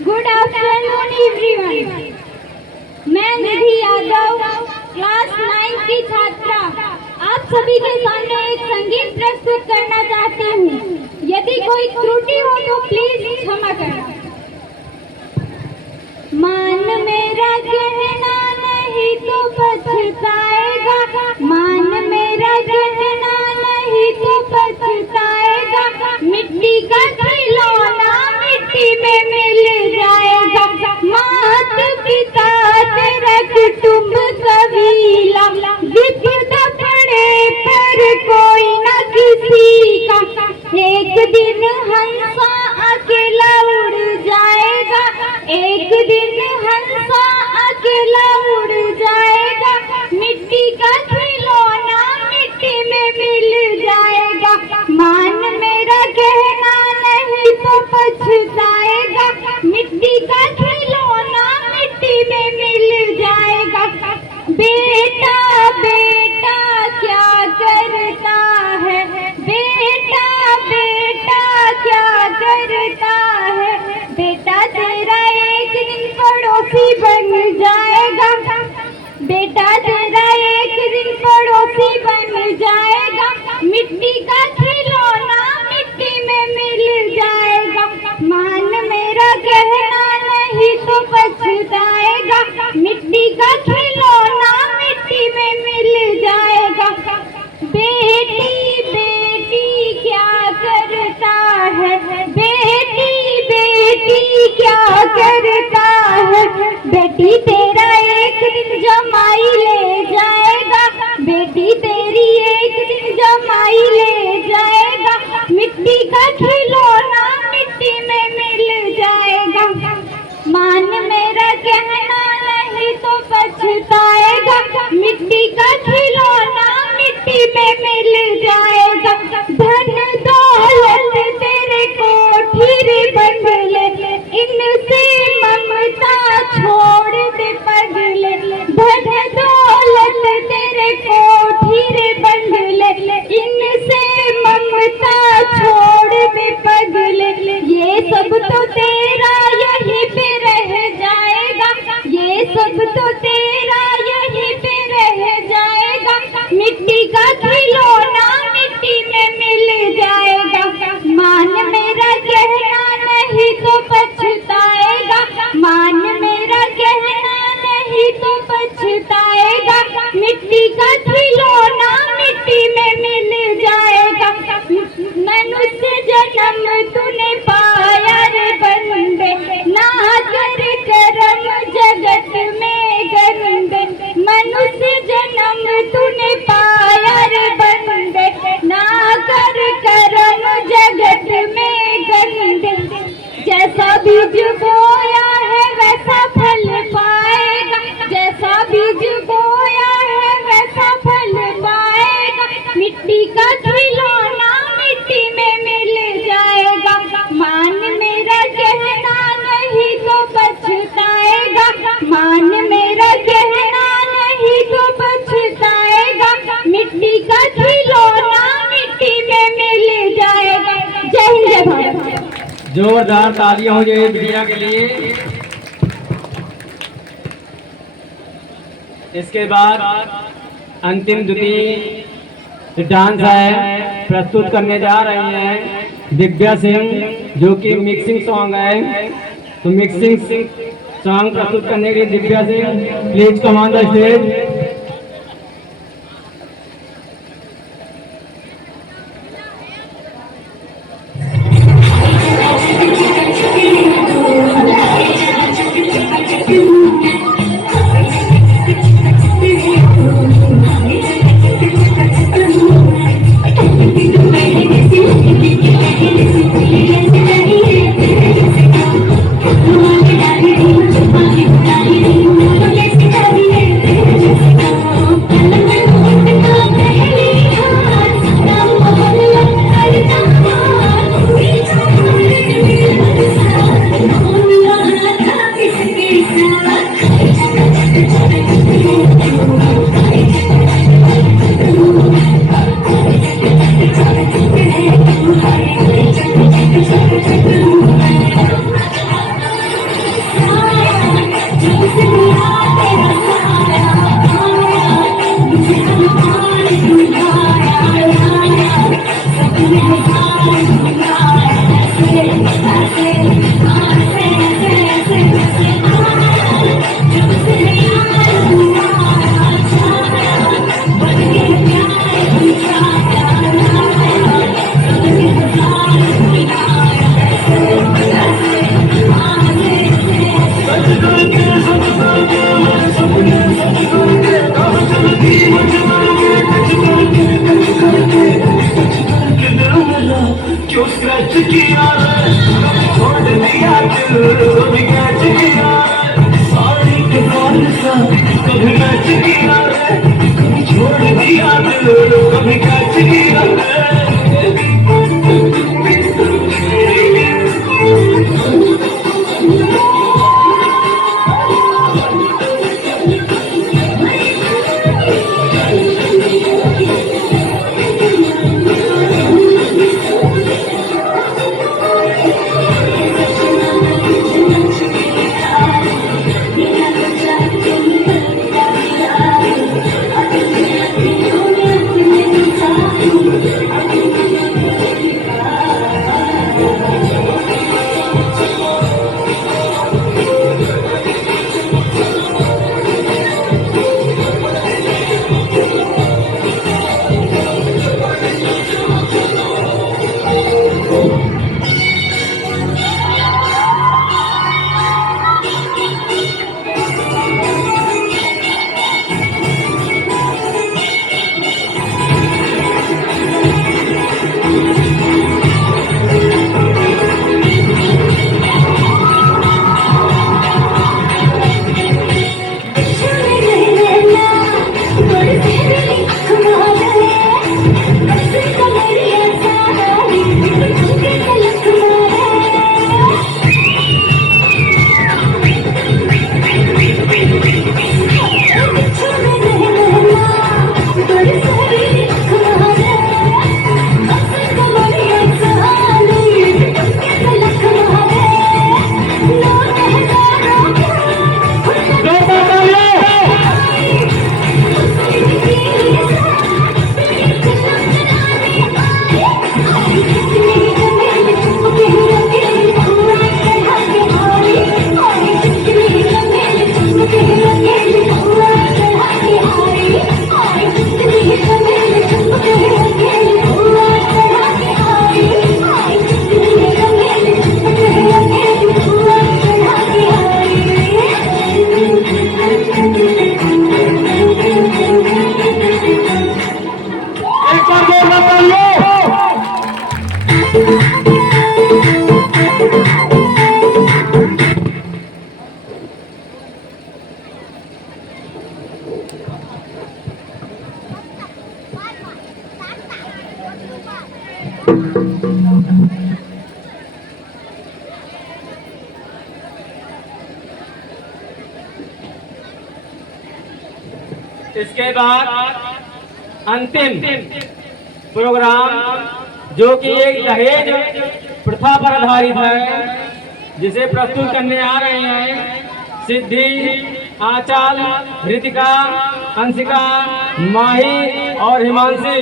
Good afternoon everyone. मैं निधि यादव क्लास 9 की छात्रा आप सभी के सामने एक संगीत प्रस्तुत करना चाहती हूँ। यदि कोई त्रुटि हो तो प्लीज क्षमा करना। मान मेरा कहना नहीं तो पछताएगा, मान मेरा कहना नहीं तो पछताएगा। मिट्टी का खिलौना मिट्टी में मिल जाएगा। माता पिता तेरा कुटुंब कबीला, विपदा पड़े पर कोई न किसी का। एक दिन हंसा अकेला उड़ जाएगा, एक दिन हंसा अकेला उड़ जाएगा। मिट्टी का खिलौना मिट्टी में मिल जाएगा। मान मेरा कहना नहीं तो पछताएगा। मिट्टी का खिलौना मिट्टी में मिल जाएगा। बेटा बेटा क्या करता है, बेटा बेटा क्या करता है। बेटा तेरा एक दिन पड़ोसी बन जाएगा, बेटा तेरा एक दिन पड़ोसी बन जाएगा। मिट्टी का खिलौना मिट्टी में मिल जाएगा। मान मेरा कहना नहीं तो पछताएगा। मिट्टी का खिलौना मिट्टी में मिल जाएगा। बेटी बेटी क्या करता है, बेटी बेटी क्या करता है। बेटी तेरा एक दिन जमाई ले जाएगा, बेटी तेरी एक दिन जमाई ले जाएगा। मिट्टी का खिलौना मिट्टी में मिल जाएगा। मान मेरा कहना तो तेरा यहीं पे रह जाएगा, मिट्टी का खिलौना मिट्टी में मिल जाएगा। मान मेरा कहना नहीं तो पछताएगा, मान मेरा कहना नहीं तो पछताएगा। मिट्टी का खिलौना मिट्टी में मिल जाएगा। मनुष्य जन्म तूने पाया रे बंदे, ना कर करम जगत में गंदे। मनुष्य जन्म तूने पाया रे बंदे, ना कर करम जगत में गंदे। जैसा बीज बोया है वैसा फल पाएगा, जैसा बीज बोया है वैसा फल पाएगा। मिट्टी का खिलौना मिट्टी में मिल जाएगा। मान मेरा कहना नहीं तो पछताएगा, मान मेरा कहना नहीं तो पछताएगा। मिट्टी का खिलौना मिट्टी में मिल जाएगा। जय हिंद जय भारत। जोरदार तालियां हो जाए बिटिया के लिए। इसके बाद अंतिम द्वितीय डांस है, प्रस्तुत करने जा रही हैं दिव्या सिंह, जो कि मिक्सिंग सॉन्ग है। तो मिक्सिंग सॉन्ग प्रस्तुत करने के लिए Divya Singh, please come on the stage. इसके बाद अंतिम प्रोग्राम जो कि एक दहेज प्रथा पर आधारित है, जिसे प्रस्तुत करने आ रहे हैं सिद्धि, आंचल, रितिका, अंशिका, माही और हिमांशी।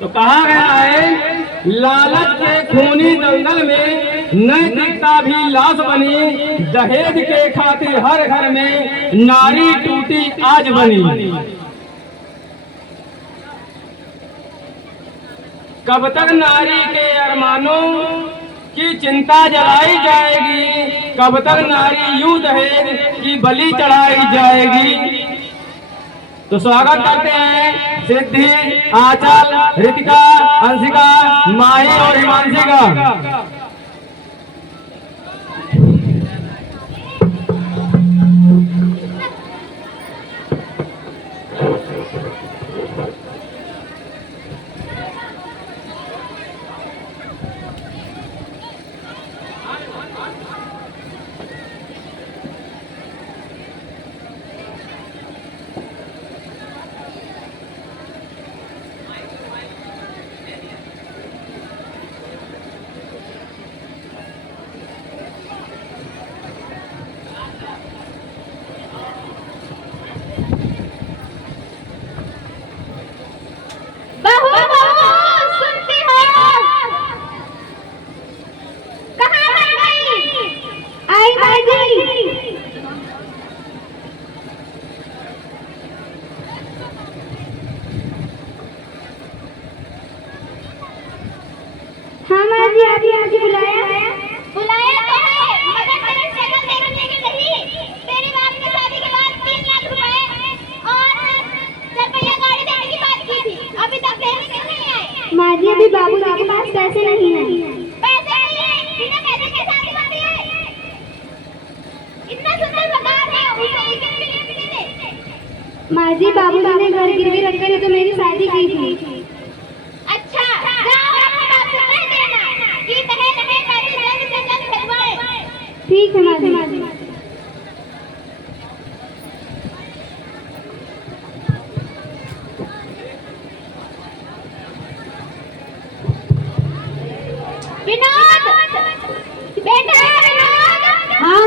तो कहा गया है लालच के खूनी दंगल में नैतिकता भी लाश बनी, दहेज के खातिर हर घर में नारी टूटी आज बनी। कब तक नारी के अरमानों की चिंता जलाई जाएगी, कब तक नारी यूं दहेज की बलि चढ़ाई जाएगी। तो स्वागत करते हैं सिद्धि, आंचल, रितिका, अंशिका, माही और हिमांशी का। माजी अभी बाबू के पास पैसे नहीं है। पैसे नहीं है, बिना पैसे के शादी होती है। इतना सुंदर मकान है, उसे गिरवी भी दे। माजी बाबूजी ने घर गिरवी रखकर ही तो मेरी शादी की थी। अच्छा, जाओ अपने बाप से कह देना कि दहेज में पैसे जल्द से जल्द भिजवाए। ठीक है माजी। विनोद, बेटा विनोद। हाँ।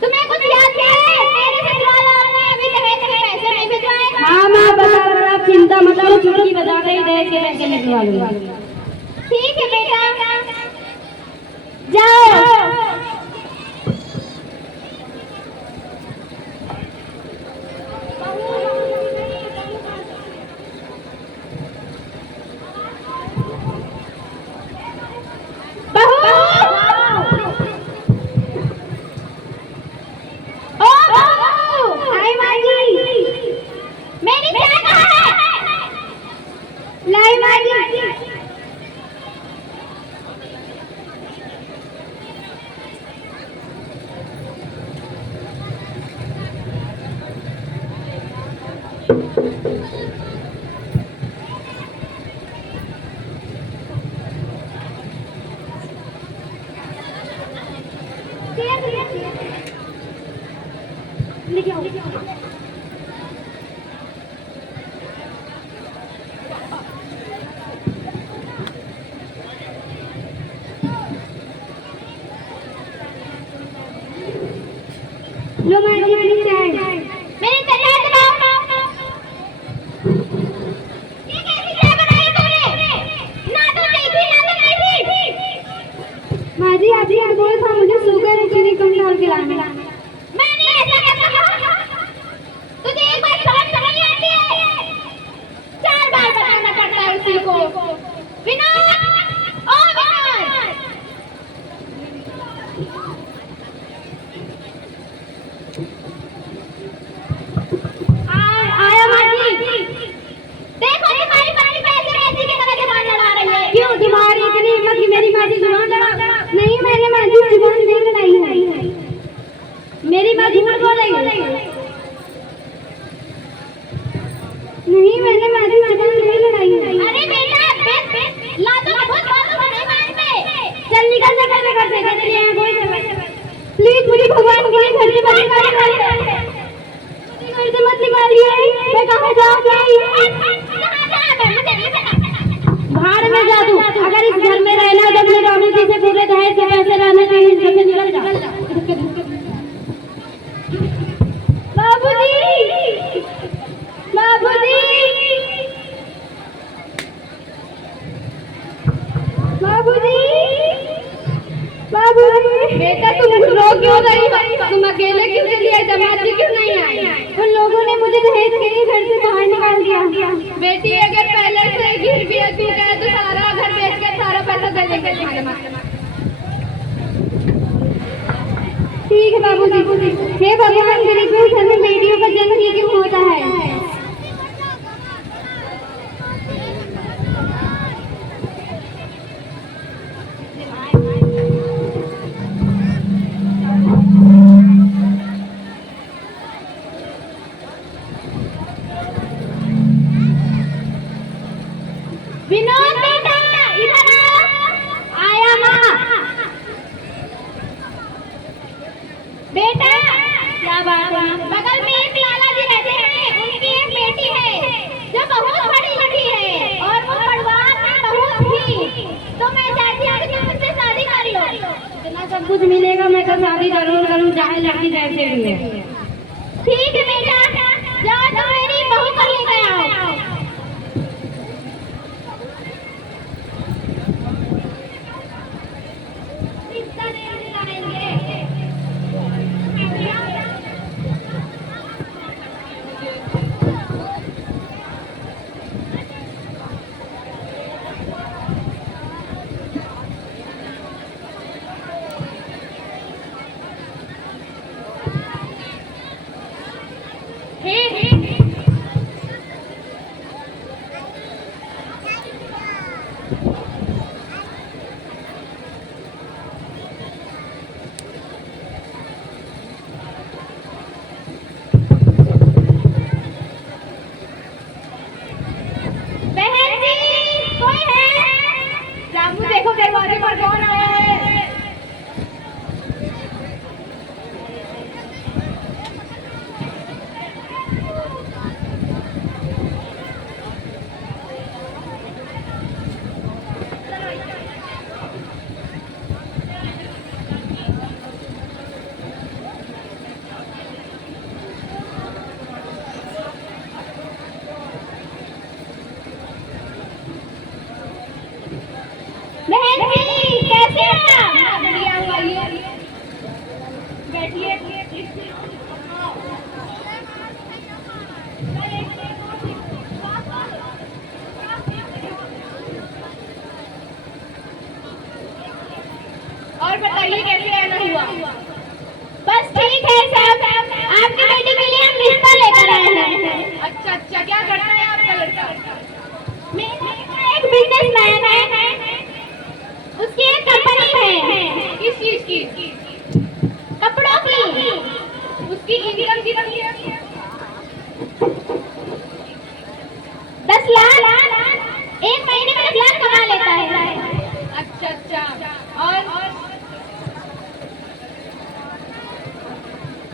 तुम्हें कुछ याद है? मेरे ससुराल वालों ने अभी दहेज के पैसे नहीं भिजवाए। हाँ माँ बता, आप चिंता मत करो, छुटकी बता रही दहेज के पैसे निकलवा लूंगा। ठीक है बेटा, जाओ। लो माजी मेरी चाय। मेरी चाय दबाओ। ये कैसी चाय बनाई तूने? तुम ढोल के लाना। मैंने ऐसा कैसा कहा? तुझे एक बार समझ नहीं आती है, 4 बार बताना पड़ता है उसी को। विनोद, ओ विनोद, आया माँ जी। देखो तुम्हारी बड़ी पैसे कैसी की तरह जुबान लड़ा रही है। क्यों तुम्हारी इतनी हिम्मत कि मेरी माँ जी जुबान लड़ा? नहीं, मैंने माँ जी जुबान नहीं लड़ाई है। मेरी माँ झूठ बोलेगी। नहीं, मैंने माँ जी जुबान नहीं लड़ाई है। अरे बेटा, लातों का बहुत बातों का नहीं मानते। चल निकल जा, घर से घर से यहाँ कोई प्लीज मुझे भगवान के लिए घर से मत निकालिए। घर से मत निकालिए। मैं कहाँ जाऊँगी? भाड़ में जा दूँ। अगर इस घर में रहना तो अपने बाबू जी से पूरे दहेज के पैसे लाने चाहिए। इस घर से निकल जा। बाबूजी, बाबूजी, बाबूजी, बाबूजी। बेटा तुम रो क्यों रही हो? तुम अकेले क्यों चली आई? दामाद जी क्यों नहीं आए? उन लोगों ने मुझे दहेज के लिए घर से बाहर निकाल दिया। बेटी अगर पहले से गिर भी है तो सारा घर बेच के सारा पैसा दे देंगे। ठीक है बाबूजी। हे भगवान, गरीबों घर में बेटियों का जन्म ही क्यों होता है? विनोद बेटा, इधर आओ। आया माँ। बेटा, क्या बात है? बगल में एक लाला जी रहते हैं, उनकी एक बेटी है जो बहुत पढ़ी लिखी है और वो परिवार में बहुत ही। तो मैं चाहती हूँ कि तुम उससे शादी कर लो। इतना सब कुछ मिलेगा, मैं तो शादी जरूर करूँ, चाहे लड़की जैसे भी है। ठीक है बेटा, जाओ तो मेरी बहू को लेकर आओ। और बताइए कैसे रहना हुआ? बस ठीक है साहब, आपकी बेटी के लिए हम रिश्ता लेकर आए हैं। अच्छा अच्छा, क्या करता है आपका लड़का? एक बिजनेसमैन है, उसकी एक कंपनी है। किस चीज की? कपड़ों की। उसकी इनकम कितनी है? 10 लाख। एक महीने में 10 लाख कमा लेता है। अच्छा अच्छा, और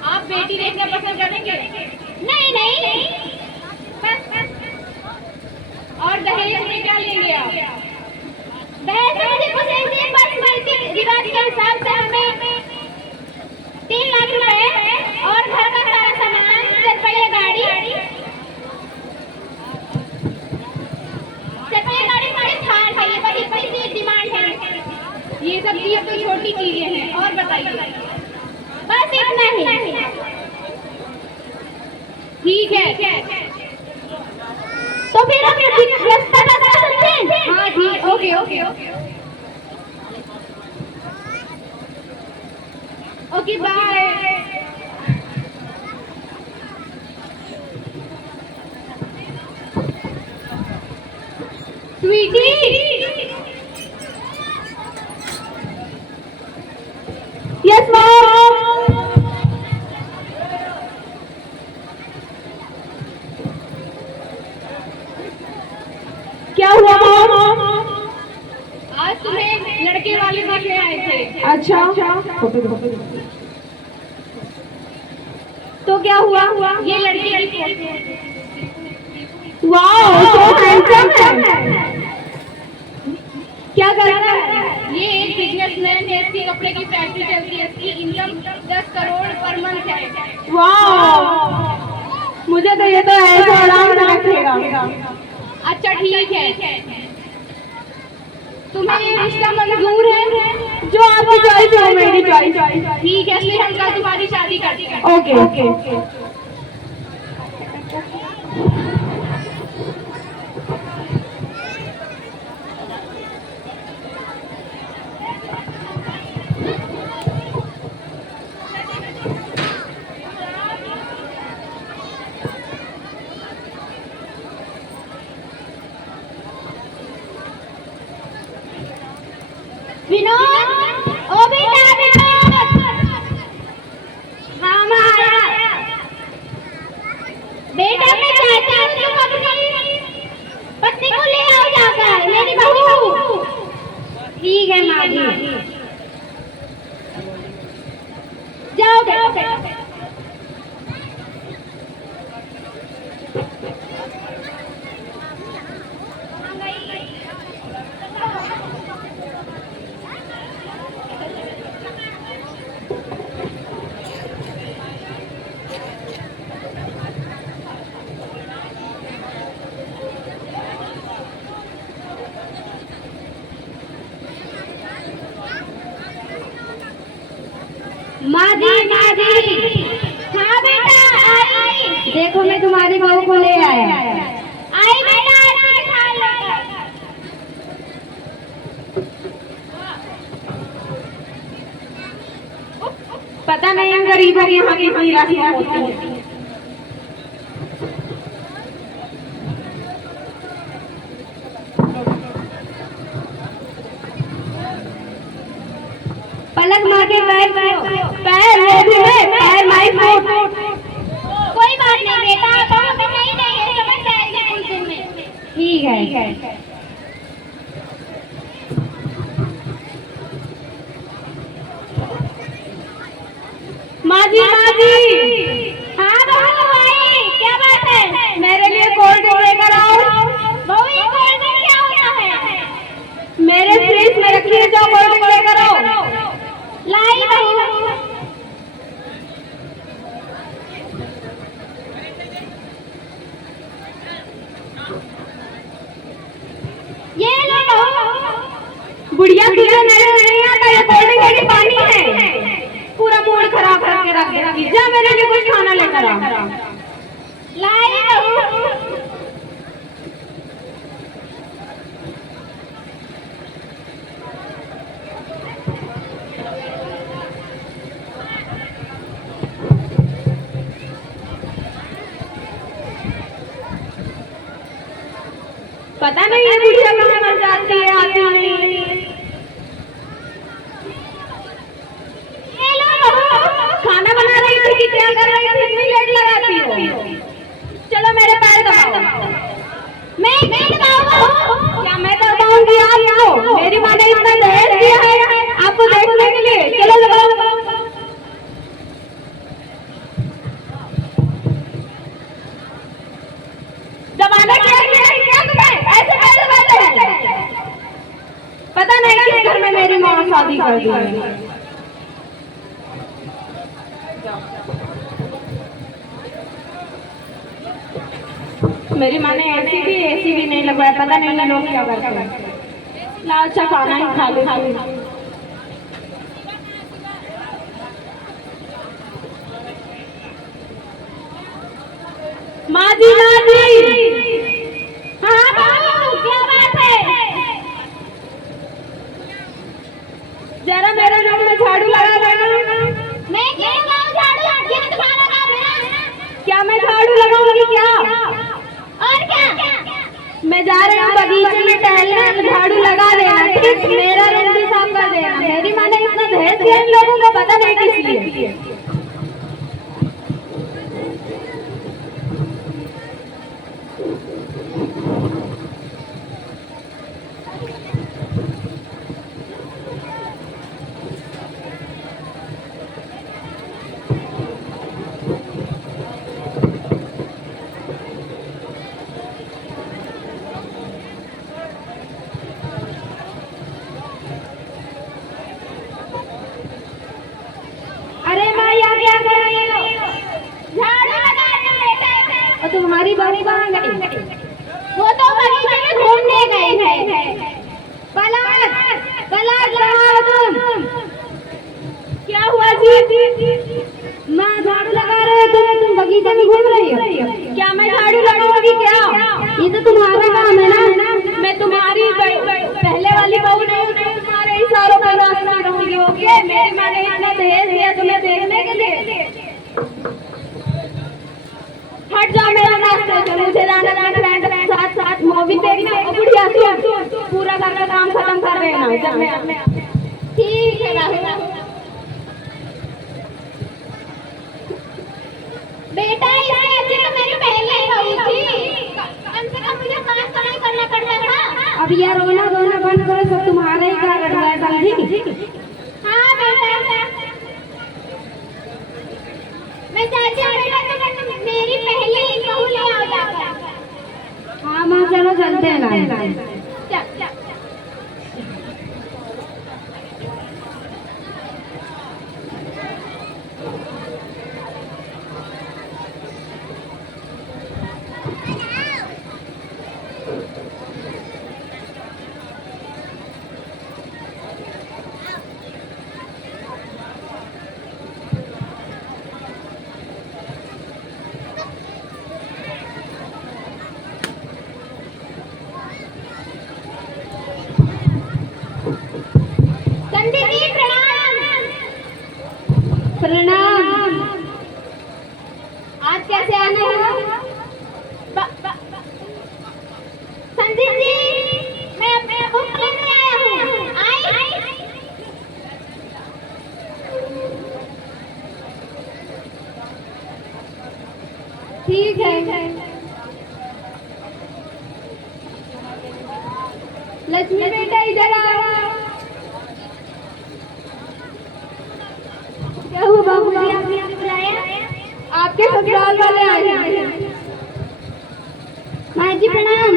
आप बेटी देखना पसंद करेंगे? नहीं नहीं, बस। और दहेज में क्या लेंगे आप? दहेज में मुझे कुछ ऐसे बस रीति रिवाज के हिसाब से हमें 3 लाख रुपए और घर का सारा सामान, 4 पहिया गाड़ी, 4 पहिया गाड़ी बड़ी थार है। ये बड़ी बड़ी डिमांड है। ये सब चीज तो छोटी चीजें हैं। और बताइए। बस इतना ही। ठीक है, तो फिर हम रास्ता बता सकते हैं? हाँ ठीक, okay okay okay bye. Sweetie, yes mom. क्या हुआ मॉम? आज तुम्हें लड़के वाले देखने आए थे। अच्छा, तो क्या हुआ? ये लड़की की वाओ, सो हैंडसम है। क्या करता है? ये एक बिजनेसमैन है, इसकी कपड़े की फैक्ट्री चलती है, इसकी इनकम 10 करोड़ पर मंथ है। वाओ, मुझे तो ये तो ऐसा आराम से रखेगा। अच्छा ठीक है, तुम्हें ये रिश्ता मंजूर है? जो आपकी चॉइस है, मेरी चॉइस। ठीक है, इसलिए हम कल तुम्हारी शादी करते हैं। ओके। विनोद, ओ बेटा विनोद। हाँ माँ आया। बेटा मैं चाहता हूँ तुम अपनी पत्नी को ले आओ जाकर, मेरी बहू। ठीक है माँ जी, जाओ बेटा। माँ जी। हाँ बेटा आई। देखो मैं तुम्हारी बहू को ले आया। आई बेटा, पता नहीं गरीबों की यहाँ की रस्में होती है। पलक मार के पैर माई फुट। कोई बात नहीं बेटा, तो नहीं समझ जाएगी कुछ दिन में। ठीक है। माँ जी। हाँ बहू भाई, क्या बात है? मेरे लिए कोल्ड ड्रिंक लेकर आओ। बहू ये कोल्ड ड्रिंक क्या होता है? मेरे फ्रिज में रखी है, जो कोल्ड ड्रिंक लेकर आओ। लाई बहू। ये लो बहू। बुढ़िया तुझे नहीं आता, ये कोल्ड ड्रिंक की पानी है। पूरा मूड खराब करके रख देगी। जा मेरे लिए कुछ खाना लेकर आ। लाई बहू। पता नहीं ये बुढ़िया कहाँ मर जाती है, आती नहीं। खाना बना रही थी कि क्या कर रही थी? इतनी लेट लगाती हो। चलो मेरे पैर दबाओ। मैं दबाऊंगा? क्या मैं दबाऊंगी आपको? मेरी माँ ने इतना दहेज दिया है आपको देखने के लिए। चलो दबाओ। दबाना क्या तुम्हें? ऐसे कैसे बैठे हैं? पता नहीं किस घर में मेरी माँ शादी कर दी है। मेरी माँ ने एसी भी नहीं लगवाया। पता नहीं ये लोग क्या करते हैं। लाल सा खाना ही खा ले। माँ जी हाँ बाबू क्या बात है? जरा मेरे रूम में झाड़ू लगा देना। मैं क्यों लगाऊं झाड़ू? ये तो तुम्हारा काम है। क्या मैं झाड़ू लगाऊंगी क्या? और क्या? मैं जा रही हूँ बगीचे में टहलने, झाड़ू लगा देना ठीक? मेरा रूम भी साफ कर देना। मेरी माँ ने इतना दहेज दिया इन लोगों को, पता नहीं किस लिए। अरे माँ यहाँ क्या कर रही हो? झाड़ू लगा रही हूँ बेटा। और तुम्हारी बहू कहाँ गई? वो तो बगीचे में घूमने गई है। पलट लगाओ तुम। क्या हुआ जी? माँ झाड़ू लगा रहे थे, तुम बगीचे में घूम रही हो। क्या मैं झाड़ू लगाऊंगी क्या? ये तो तुम्हारा काम है ना। मैं तुम्हारी पहले वाली बहू नहीं हूँ, तुम्हारे इशारों पर रास्ता रहूंगी। ओके, मेरी माँ ने इतना दहेज दिया तुम्हें देखने के लिए। हट जाओ मेरे रास्ते से। मुझे जाना फ्रेंड साथ मूवी देखना। बुढ़िया पूरा घर का काम खत्म कर देना जब मैं। ठीक है बेटा, इससे अच्छी तो मेरी पहले ही बहू थी। कम से कम मुझे काम तो नहीं करना पड़ता था। अब ये रोना बंद करो, सब तुम्हारे ही कारण हुआ है, समझी? हाँ बेटा, मैं चाहती हूँ तो मेरी पहले ही बहू ले आओ जाकर। हाँ माँ चलो चलते हैं। प्रणाम। आज कैसे आना हुआ? संदीप जी, मैं अपने बुक लेने आया हूँ। आई? ठीक है। लक्ष्मी बेटा इधर आओ। क्या हुआ बाबू जी, आपने बुलाया? आपके ससुराल वाले आए हैं। माँ जी प्रणाम।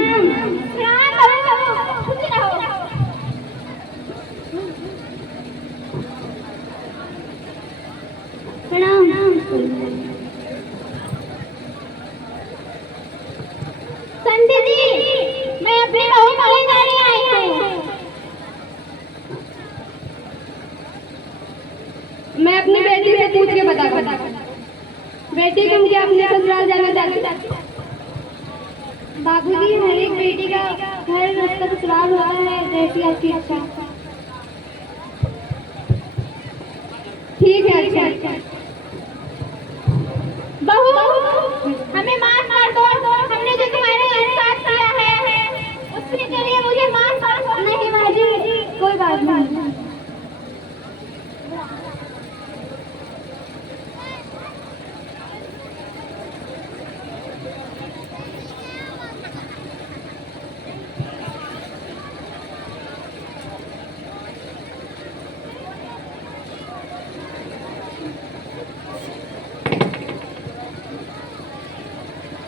प्रणाम। संध्या जी, मैं अपनी बहू को लेने आई हूँ। मैं अपनी बेटी से पूछ के बता। बेटी तुम क्या अपने ससुराल जाना चाहती? बाबूजी, हर एक बेटी का घर उसका ससुराल होता है, जैसी आपकी इच्छा। ठीक है, अच्छा। बहू, हमें माफ कर दो। हमने जो तुम्हारे साथ किया है उसके लिए मुझे माफ कर दो। नहीं माँ जी, कोई बात नहीं।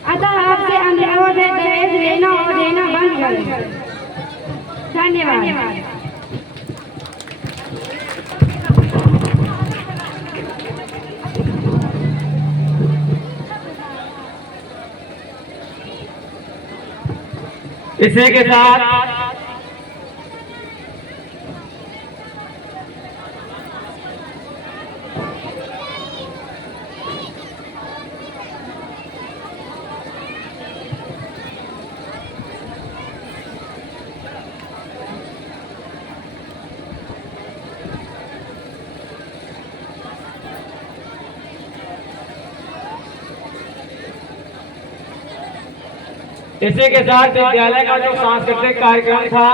अतः आपसे अनुरोध है, दहेज लेना और देना बंद करें। धन्यवाद। इसी के साथ इसी के साथ विद्यालय का जो सांस्कृतिक कार्यक्रम था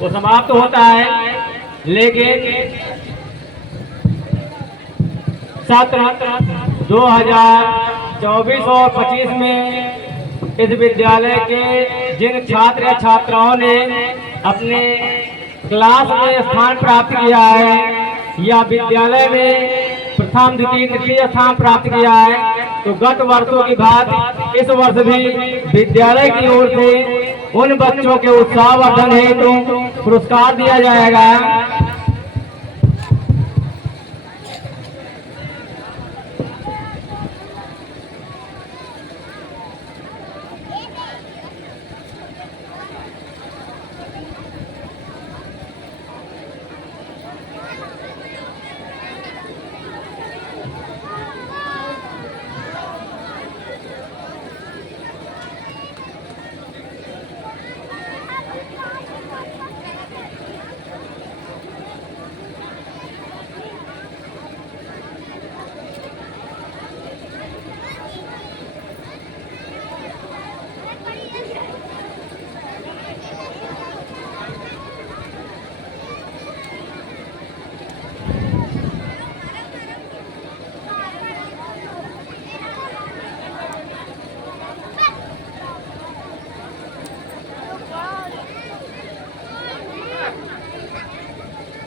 वो समाप्त होता है, लेकिन सत्र 2024 और 25 में इस विद्यालय के जिन छात्र या छात्राओं ने अपने क्लास में स्थान प्राप्त किया है या विद्यालय में प्रथम द्वितीय तृतीय स्थान प्राप्त किया है, तो गत वर्षों की बात इस वर्ष भी विद्यालय की ओर से उन बच्चों के उत्साहवर्धन हेतु पुरस्कार दिया जाएगा।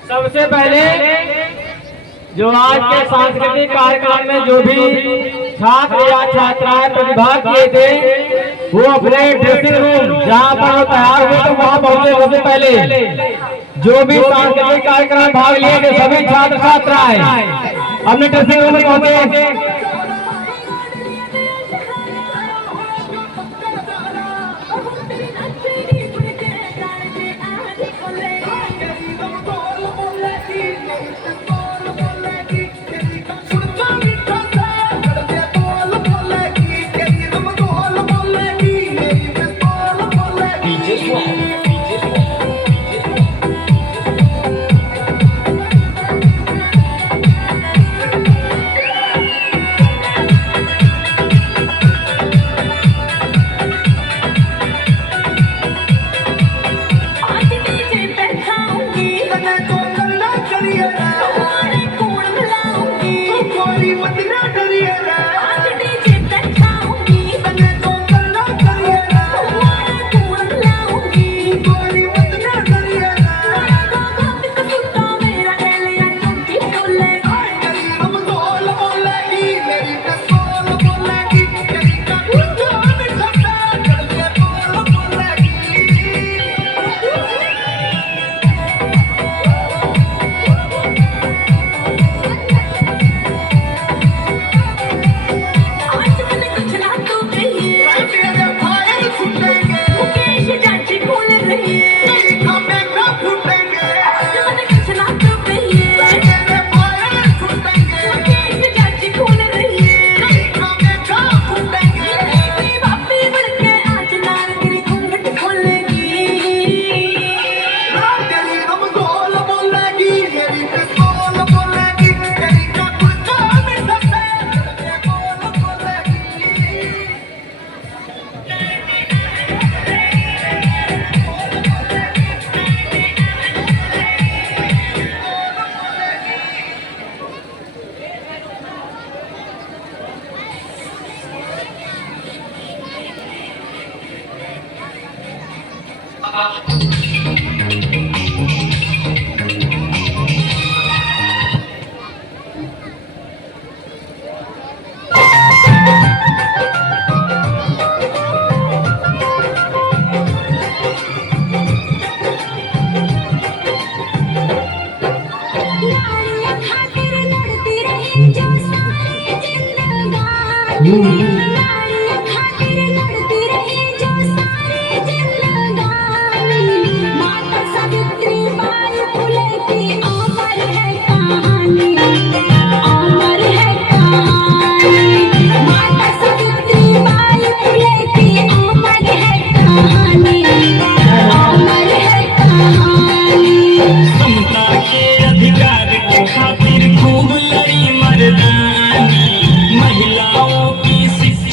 सबसे पहले जो आज के सांस्कृतिक कार्यक्रम में जो भी छात्र या छात्राएं प्रतिभाग किए थे वो अपने ड्रेसिंग रूम जहां पर वो तैयार हुए तो वहां पहुंचे। सबसे पहले जो भी सांस्कृतिक कार्यक्रम में भाग लिए थे सभी छात्र छात्राएं अपने ड्रेसिंग रूम में पहुंचे। खातिर खूब लड़ी मर्दानी, महिलाओं की शिक्षा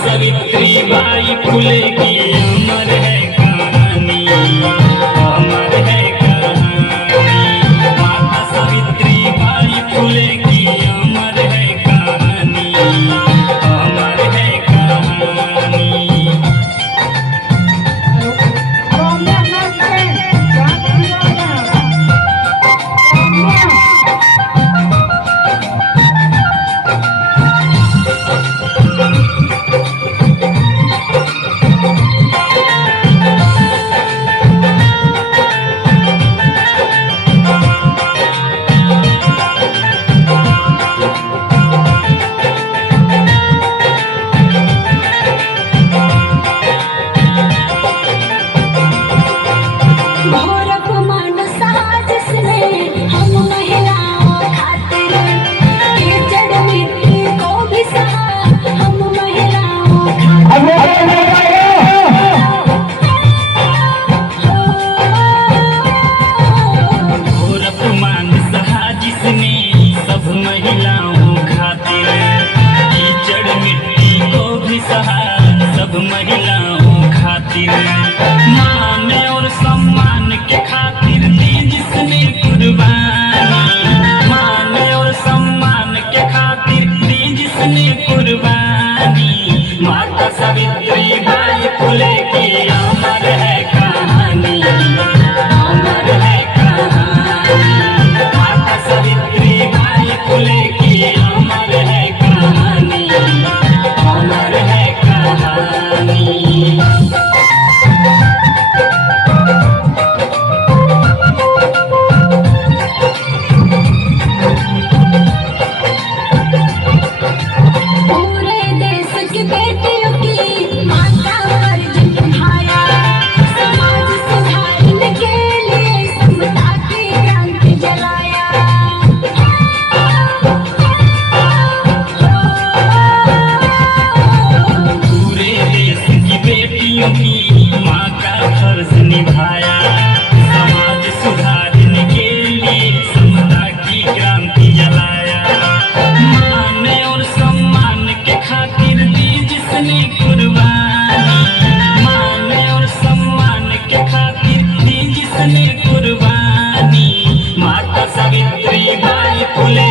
सावित्रीबाई फुले की अमर है कहानी, अमर है कहानी। माता सावित्रीबाई फुले की अमर है कहानी, अमर है कहानी। सब महिलाओं खातिर मान और सम्मान के खातिर दी जिसने कुर्बानी, मान और सम्मान के खातिर दी जिसने कुर्बानी। माता सावित्रीबाई फुले की अमर है कहानी, अमर है कहानी। माता सावित्रीबाई फुले की अमर है कहानी, अमर है कहानी। पूरे देश की बेटियों की माता फर्ज निभाया, समाज सुधारने के लिए समता की क्रांति जलाया। पूरे देश की बेटियों की माँ का फर्ज निभाया, समाज सुधारने के लिए समता की क्रांति जलाया। मान और सम्मान के खातिर दी जिसने कुर्बानी, मान और सम्मान के खातिर दी जिसने कुर्बानी। माता सावित्रीबाई फुले